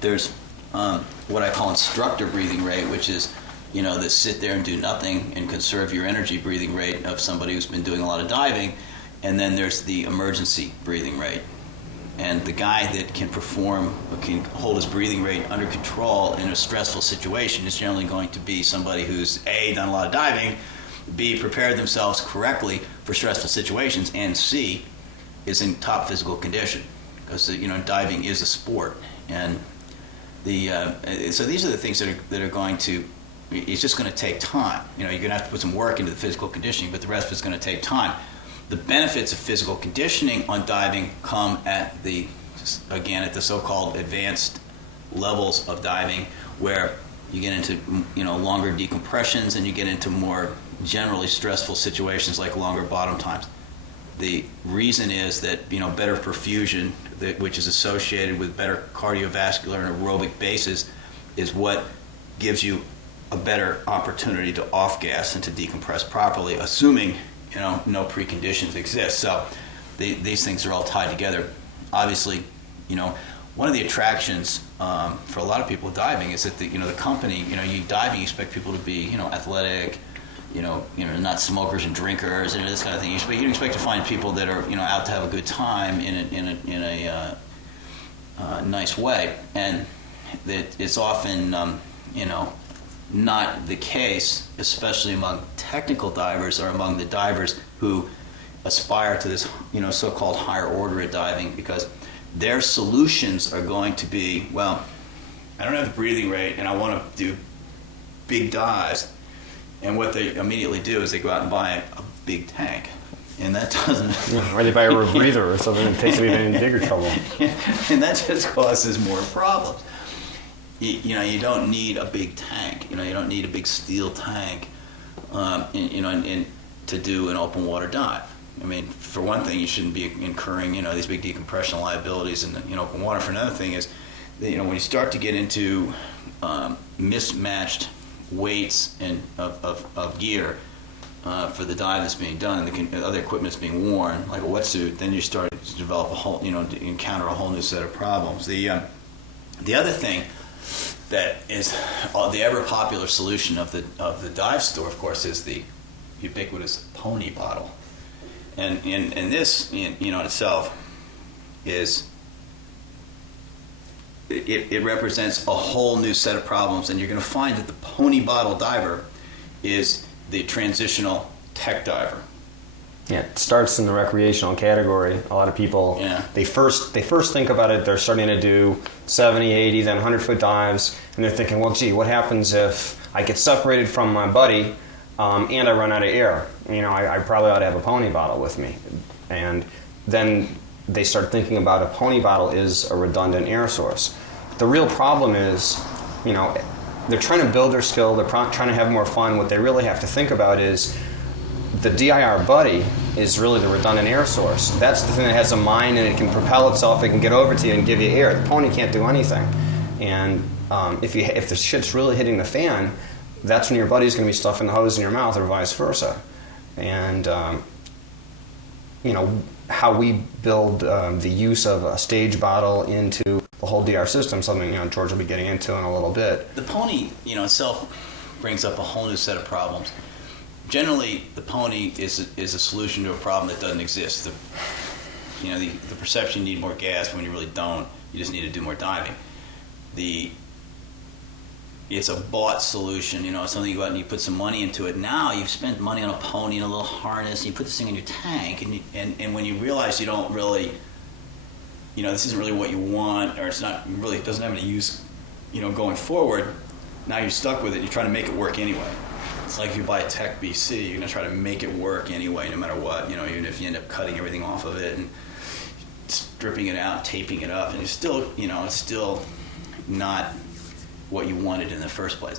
There's what I call instructor breathing rate, which is that sit there and do nothing and conserve your energy breathing rate of somebody who's been doing a lot of diving. And then there's the emergency breathing rate. And the guy that can hold his breathing rate under control in a stressful situation is generally going to be somebody who's A, done a lot of diving, B, prepared themselves correctly for stressful situations, and C, is in top physical condition. Because diving is a sport, and so these are the things that are going to. It's just going to take time. You're going to have to put some work into the physical conditioning, but the rest of it's going to take time. The benefits of physical conditioning on diving come at the so-called advanced levels of diving, where you get into longer decompressions, and you get into more generally stressful situations like longer bottom times. The reason is that better perfusion, which is associated with better cardiovascular and aerobic bases, is what gives you a better opportunity to off gas and to decompress properly, assuming no preconditions exist. So these things are all tied together. Obviously, one of the attractions for a lot of people diving is that the company, you diving, you expect people to be athletic, not smokers and drinkers and this kind of thing. You expect to find people that are out to have a good time in a nice way, and that it's often not the case, especially among technical divers or among the divers who aspire to this, so-called higher order of diving, because their solutions are going to be, well, I don't have the breathing rate and I want to do big dives. And what they immediately do is they go out and buy a big tank. And that doesn't... or they buy a rebreather or something that takes them even in bigger trouble. And that just causes more problems. You don't need a big tank. You don't need a big steel tank, and to do an open water dive. I mean, for one thing, you shouldn't be incurring, these big decompression liabilities in open water. For another thing is, that, when you start to get into mismatched weights and of gear for the dive that's being done, and the other equipment that's being worn, like a wetsuit, then you start to develop to encounter a whole new set of problems. The other thing that is the ever popular solution of the dive store, of course, is the ubiquitous pony bottle. And this, you know, in itself is, it represents a whole new set of problems, and you're going to find that the pony bottle diver is the transitional tech diver. Yeah, it starts in the recreational category. A lot of people, Yeah. they first think about it, they're starting to do 70, 80, then 100-foot dives, and they're thinking, well, gee, what happens if I get separated from my buddy and I run out of air? You know, I probably ought to have a pony bottle with me. And then they start thinking about a pony bottle is a redundant air source. The real problem is, you know, they're trying to build their skill, they're trying to have more fun. What they really have to think about is the DIR buddy is really the redundant air source. That's the thing that has a mind and it can propel itself, it can get over to you and give you air. The pony can't do anything. And if the shit's really hitting the fan, that's when your buddy's going to be stuffing the hose in your mouth or vice versa. And, you know, how we build the use of a stage bottle into the whole DR system, something, you know, George will be getting into in a little bit. The pony, you know, itself brings up a whole new set of problems. Generally, the pony is a solution to a problem that doesn't exist. The perception you need more gas when you really don't. You just need to do more diving. It's a bought solution. You know, it's something you go out and you put some money into it. Now you've spent money on a pony and a little harness, and you put this thing in your tank, and when you realize you don't really, you know, this isn't really what you want, or it's not really, it doesn't have any use, you know, going forward. Now you're stuck with it. You're trying to make it work anyway. It's like if you buy a Tech BC, you're going to try to make it work anyway, no matter what. You know, even if you end up cutting everything off of it and stripping it out, taping it up, and it's still, you know, it's still not what you wanted in the first place.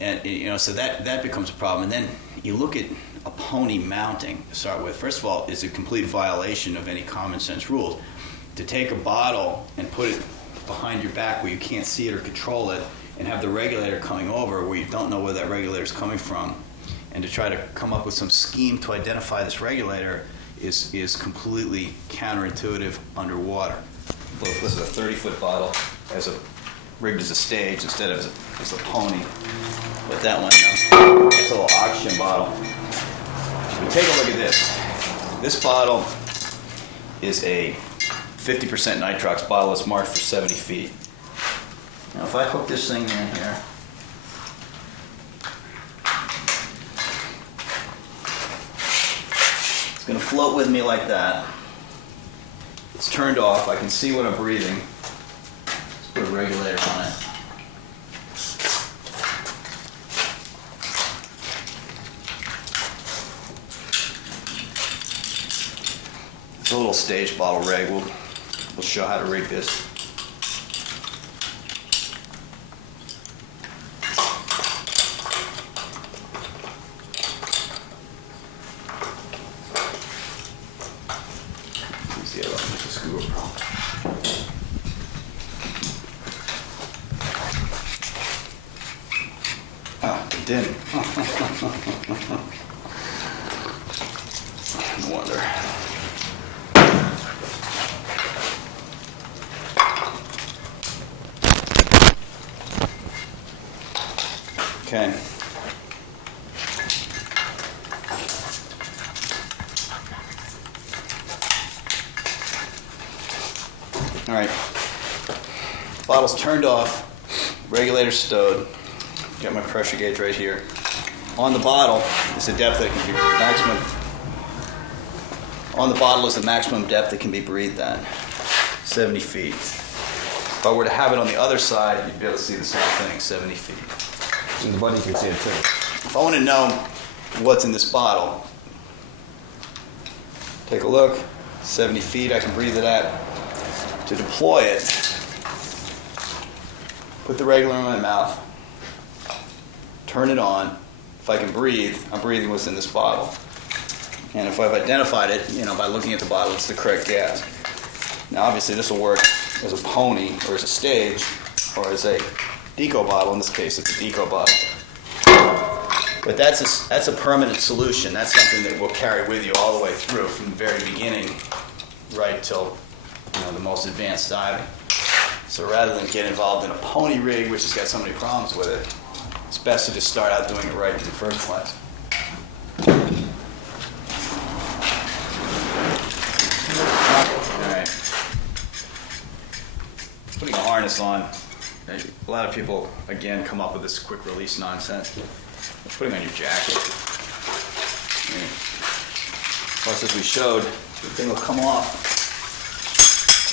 And, you know, so that becomes a problem. And then you look at a pony mounting to start with. First of all, it's a complete violation of any common sense rules. To take a bottle and put it behind your back where you can't see it or control it, and have the regulator coming over where you don't know where that regulator is coming from, and to try to come up with some scheme to identify this regulator is completely counterintuitive underwater. Well, this is a 30-foot bottle rigged as a stage instead of as a pony. But that one, it's a little oxygen bottle. But take a look at this. This bottle is a 50% nitrox bottle. It's marked for 70 feet. Now, if I hook this thing in here, it's going to float with me like that. It's turned off. I can see what I'm breathing. Let's put a regulator on it. It's a little stage bottle rig. We'll show how to rig this. Didn't. No wonder. Okay. All right. Bottle's turned off. Regulator stowed. Got my pressure gauge right here. On the bottle is the depth that can be maximum. On the bottle is the maximum depth that can be breathed at, 70 feet. If I were to have it on the other side, you'd be able to see the same thing, 70 feet. And the buddy can see it too. If I want to know what's in this bottle, take a look. 70 feet, I can breathe it at. To deploy it, put the regulator in my mouth. Turn it on. If I can breathe, I'm breathing what's in this bottle. And if I've identified it, you know, by looking at the bottle, it's the correct gas. Now, obviously, this will work as a pony, or as a stage, or as a deco bottle. In this case, it's a deco bottle. But that's a permanent solution. That's something that will carry with you all the way through, from the very beginning, right till, you know, the most advanced diving. So rather than get involved in a pony rig, which has got so many problems with it, it's best to just start out doing it right in the first place. harness on, a lot of people, again, come up with this quick release nonsense. Putting on your jacket. Plus, as we showed, the thing will come off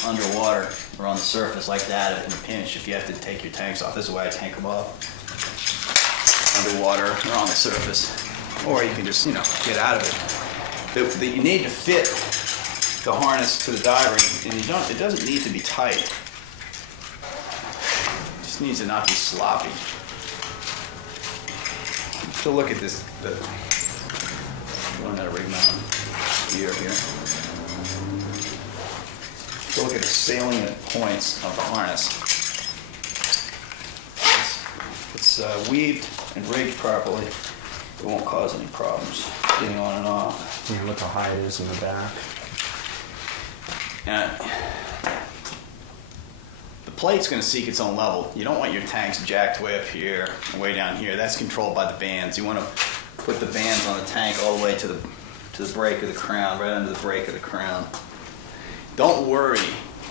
underwater or on the surface like that in a pinch if you have to take your tanks off. This is the way I tank them off. Underwater or on the surface. Or you can just, get out of it. You need to fit the harness to the diver, and it doesn't need to be tight. It just needs to not be sloppy. So look at this, learn how to rig mount gear here. So look at the salient points of the harness. It's weaved and rigged properly. It won't cause any problems getting on and off. Yeah, look how high it is in the back. And the plate's going to seek its own level. You don't want your tanks jacked way up here and way down here. That's controlled by the bands. You want to put the bands on the tank all the way to the break of the crown, right under the break of the crown. Don't worry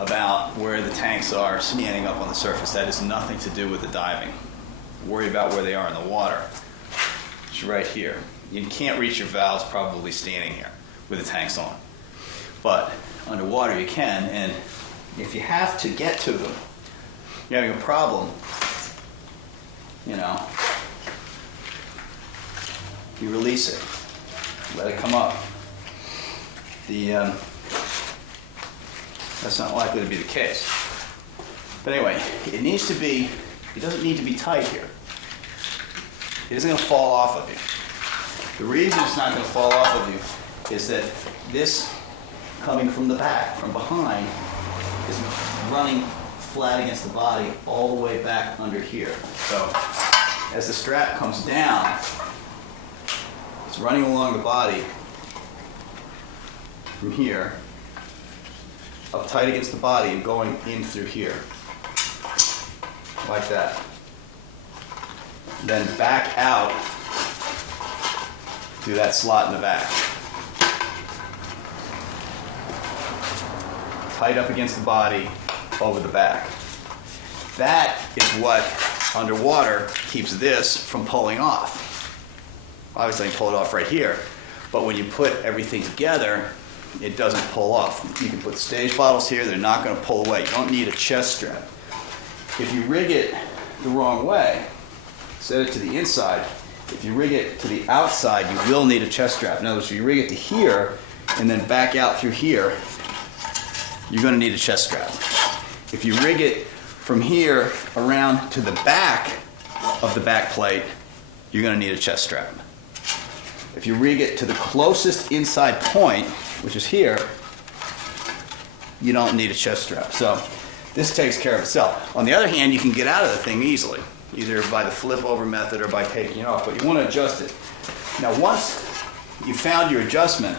about where the tanks are standing up on the surface. That has nothing to do with the diving. Worry about where they are in the water. It's right here. You can't reach your valves probably standing here with the tanks on. But underwater you can, and if you have to get to them, you're having a problem, you release it. Let it come up. That's not likely to be the case. But anyway, it doesn't need to be tight here. It isn't going to fall off of you. The reason it's not going to fall off of you is that this coming from the back, from behind, is running flat against the body all the way back under here. So as the strap comes down, it's running along the body from here, up tight against the body and going in through here, like that. Then back out through that slot in the back. Tight up against the body, over the back. That is what, underwater, keeps this from pulling off. Obviously, I can pull it off right here, but when you put everything together, it doesn't pull off. You can put stage bottles here, they're not going to pull away. You don't need a chest strap. If you rig it the wrong way, set it to the inside, if you rig it to the outside, you will need a chest strap. In other words, if you rig it to here and then back out through here, you're going to need a chest strap. If you rig it from here around to the back of the back plate, you're going to need a chest strap. If you rig it to the closest inside point, which is here, you don't need a chest strap. So this takes care of itself. On the other hand, you can get out of the thing easily, either by the flip over method or by taking it off, but you want to adjust it. Now once you found your adjustment,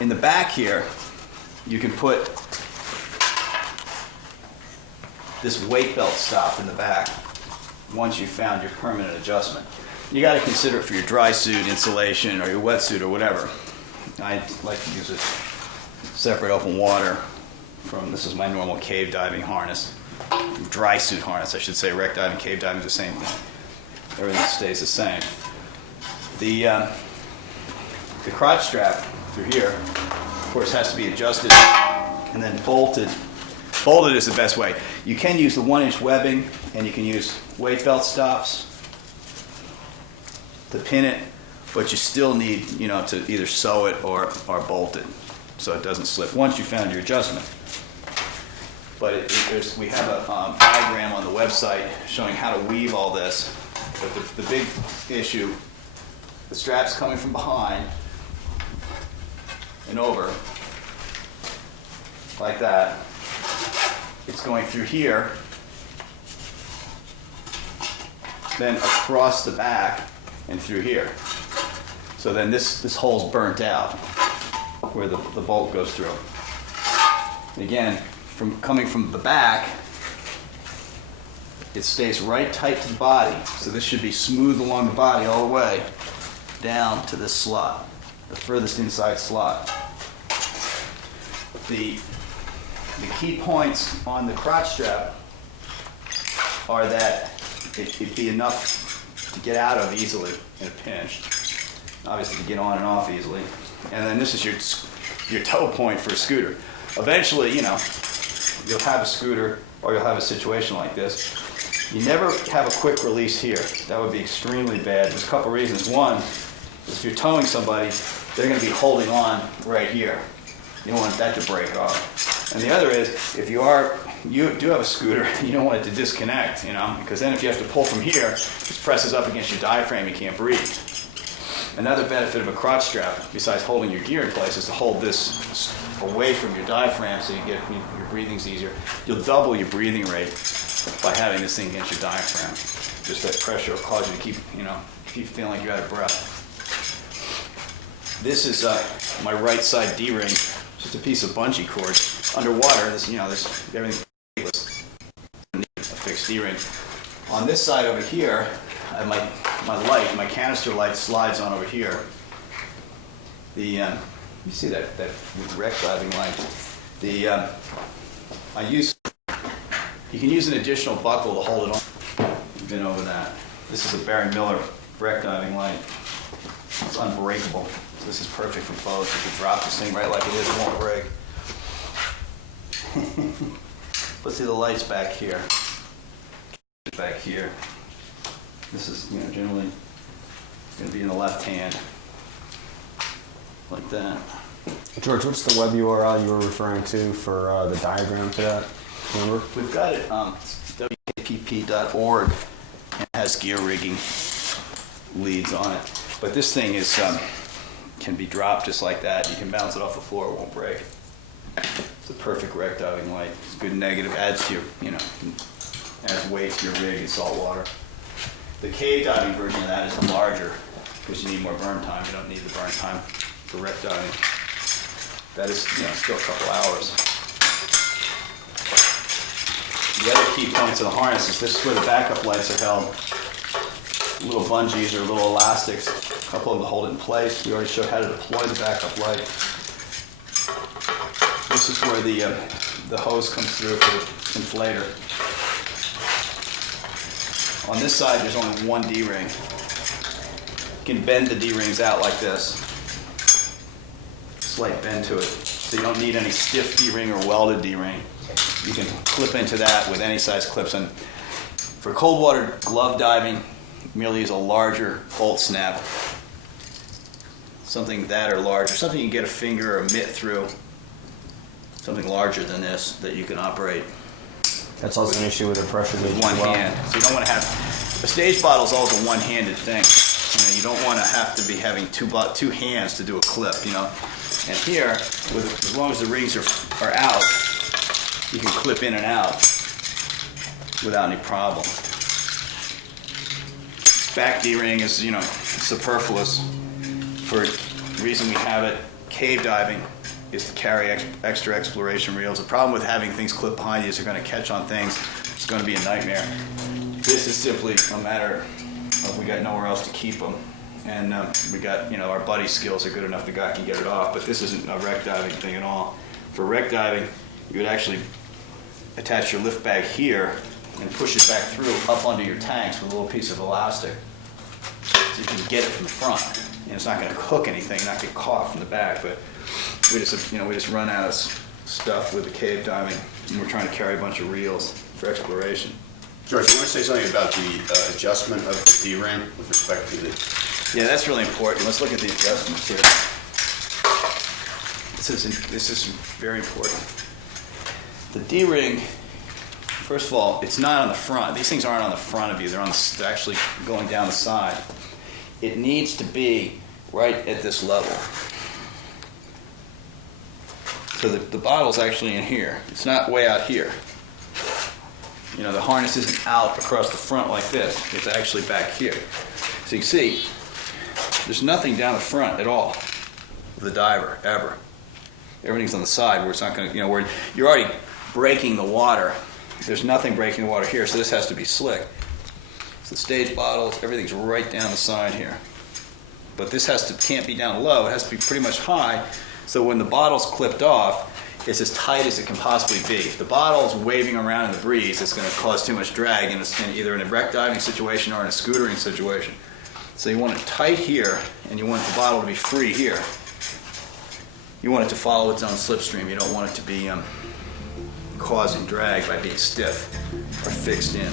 in the back here, you can put this weight belt stop in the back once you've found your permanent adjustment. You got to consider it for your dry suit insulation or your wetsuit or whatever. I like to use a separate open water from, this is my normal cave diving harness. Dry suit harness, I should say. Wreck diving, cave diving is the same thing. Everything stays the same. The crotch strap through here, of course, has to be adjusted and then bolted. Bolted is the best way. You can use the 1-inch webbing, and you can use weight belt stops to pin it, but you still need, to either sew it or bolt it so it doesn't slip once you found your adjustment. But we have a diagram on the website showing how to weave all this. But the big issue, the strap's coming from behind and over, like that. It's going through here, then across the back and through here. So then this hole's burnt out where the bolt goes through. And again, coming from the back, it stays right tight to the body. So this should be smooth along the body all the way down to this slot, the furthest inside slot. The the key points on the crotch strap are that it'd be enough to get out of easily in a pinch. Obviously to get on and off easily. And then this is your toe point for a scooter. Eventually, you'll have a scooter or you'll have a situation like this. You never have a quick release here. That would be extremely bad. There's a couple reasons. One is if you're towing somebody, they're going to be holding on right here. You don't want that to break off. And the other is, if you do have a scooter, you don't want it to disconnect, because then if you have to pull from here, it presses up against your diaphragm, you can't breathe. Another benefit of a crotch strap, besides holding your gear in place, is to hold this away from your diaphragm so your breathing's easier. You'll double your breathing rate by having this thing against your diaphragm. Just that pressure will cause you to keep feeling like you're out of breath. This is my right side D-ring, just a piece of bungee cord. Underwater, this everything's a fixed D-ring. On this side over here, I have my canister light slides on over here. You see that wreck diving light? You can use an additional buckle to hold it on. You've been over that. This is a Barry Miller wreck diving light. It's unbreakable. So this is perfect for boats. You can drop this thing right like it is, it won't break. Let's see the lights back here. Back here. This is generally going to be in the left hand, like that. George, what's the web URL you were referring to for the diagram to that? Remember? We've got it. It's wpp.org. It has gear rigging leads on it. But this thing can be dropped just like that. You can bounce it off the floor; it won't break. It's a perfect wreck diving light. It's good negative. Adds to your, adds weight to your rig in salt water. The cave diving version of that is larger because you need more burn time. You don't need the burn time for wreck diving. That is, still a couple hours. The other key points of the harness is this is where the backup lights are held. Little bungees or little elastics. A couple of them hold it in place. We already showed how to deploy the backup light. This is where the hose comes through for the inflator. On this side, there's only one D-ring. You can bend the D-rings out like this. Slight bend to it. So you don't need any stiff D-ring or welded D-ring. You can clip into that with any size clips. And for cold water glove diving, merely use a larger bolt snap. Something that or larger. Something you can get a finger or a mitt through. Something larger than this that you can operate. That's also an issue with the pressure gauge. With one hand. So you don't want to have, a stage bottle is always a one-handed thing. You don't want to have to be having two hands to do a clip, And here, as long as the rings are out, you can clip in and out without any problem. Back D-ring is, superfluous. For the reason we have it, cave diving is to carry extra exploration reels. The problem with having things clipped behind you is they're going to catch on things. It's going to be a nightmare. This is simply a matter of we got nowhere else to keep them. And we got, our buddy skills are good enough the guy can get it off, but this isn't a wreck diving thing at all. For wreck diving, you would actually attach your lift bag here and push it back through up under your tanks with a little piece of elastic. So you can get it from the front. And it's not going to hook anything, not get caught from the back, but we just run out of stuff with the cave diving, and we're trying to carry a bunch of reels for exploration. George, you want to say something about the adjustment of the D-ring with respect to the... Yeah, that's really important. Let's look at the adjustments here. This is very important. The D-ring, first of all, it's not on the front. These things aren't on the front of you. They're actually going down the side. It needs to be right at this level. So the bottle's actually in here. It's not way out here. The harness isn't out across the front like this. It's actually back here. So you can see, there's nothing down the front at all of the diver, ever. Everything's on the side where it's not going to, where you're already breaking the water. There's nothing breaking the water here, so this has to be slick. So the stage bottles, everything's right down the side here. But this can't be down low. It has to be pretty much high, so when the bottle's clipped off, it's as tight as it can possibly be. If the bottle's waving around in the breeze, it's going to cause too much drag in either in a wreck diving situation or in a scootering situation. So you want it tight here, and you want the bottle to be free here. You want it to follow its own slipstream. You don't want it to be causing drag by being stiff or fixed in.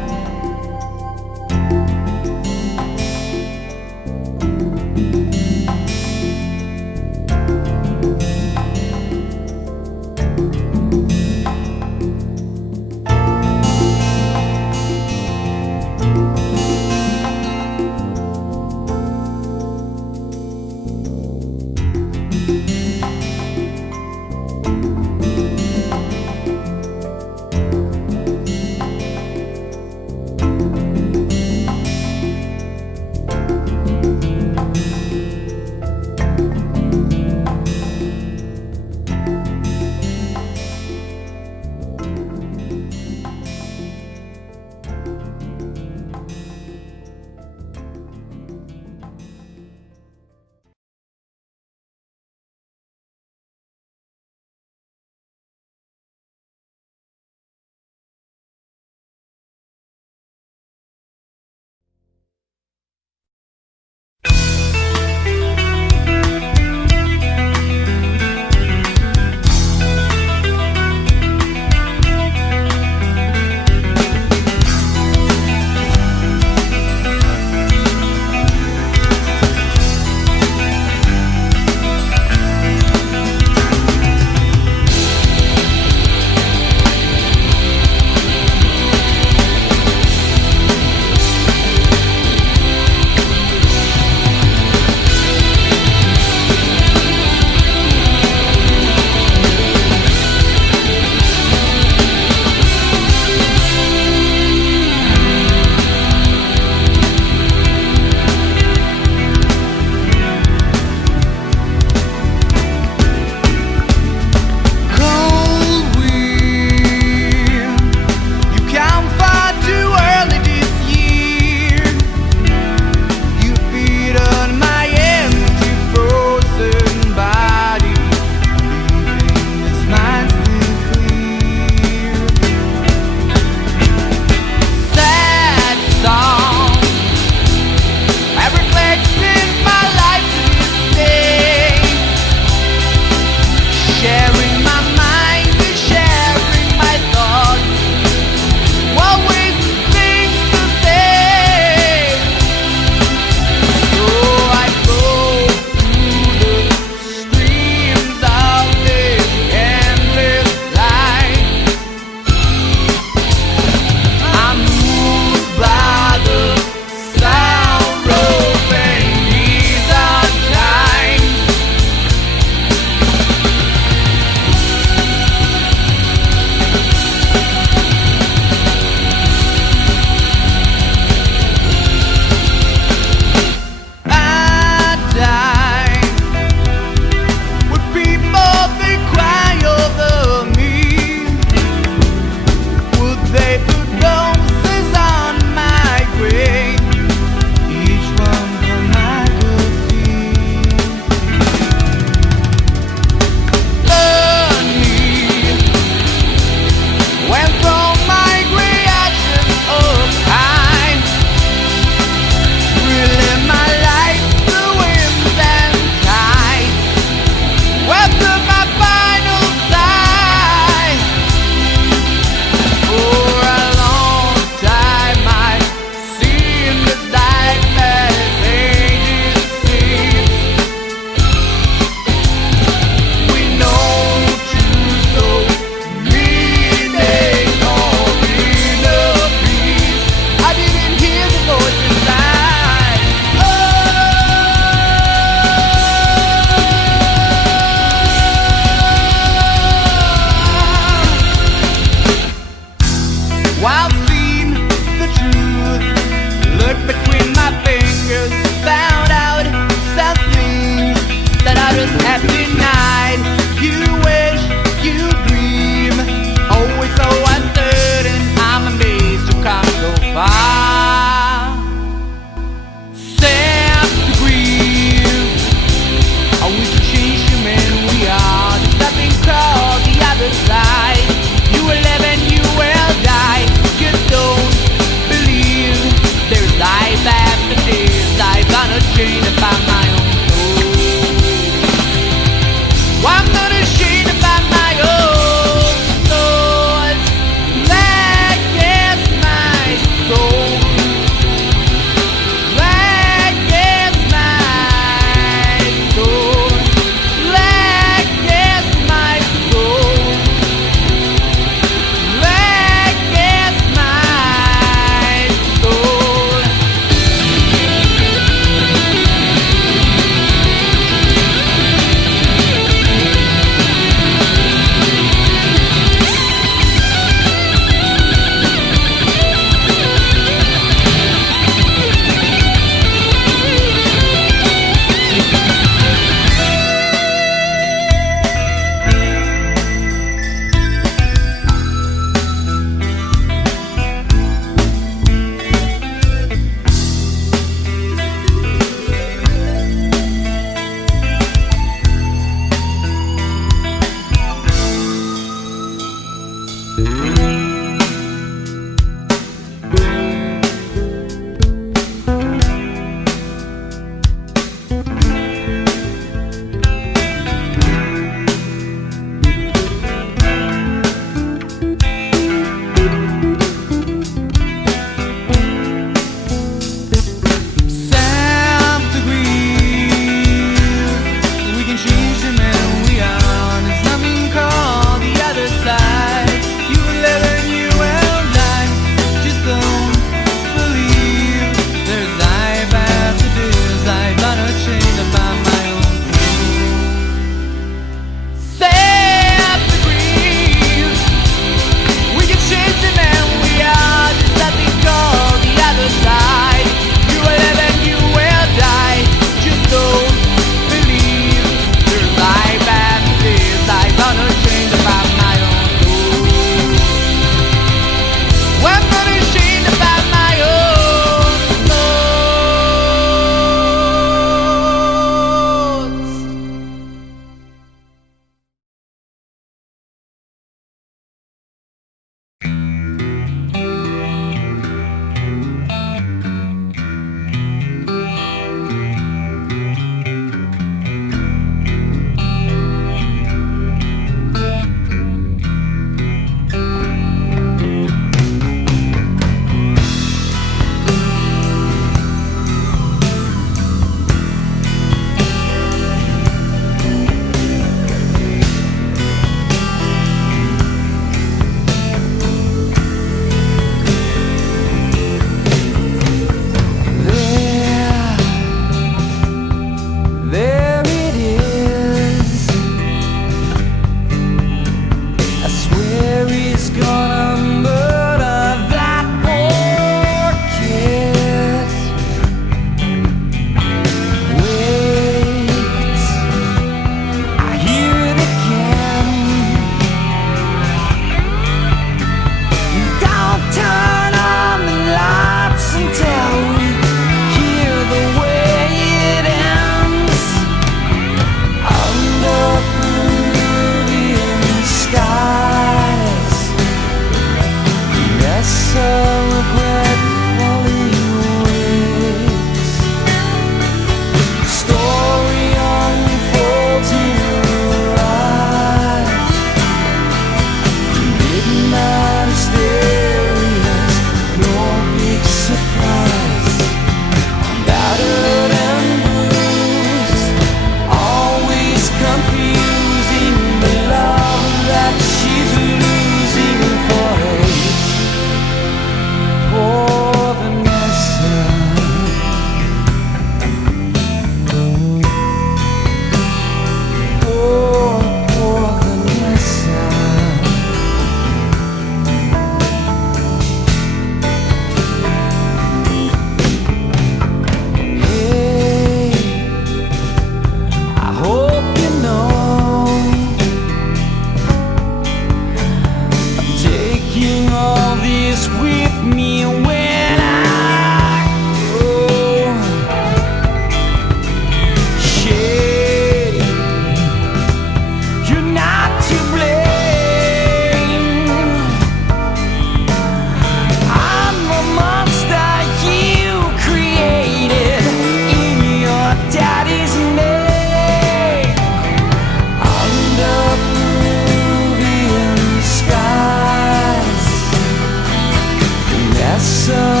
sun.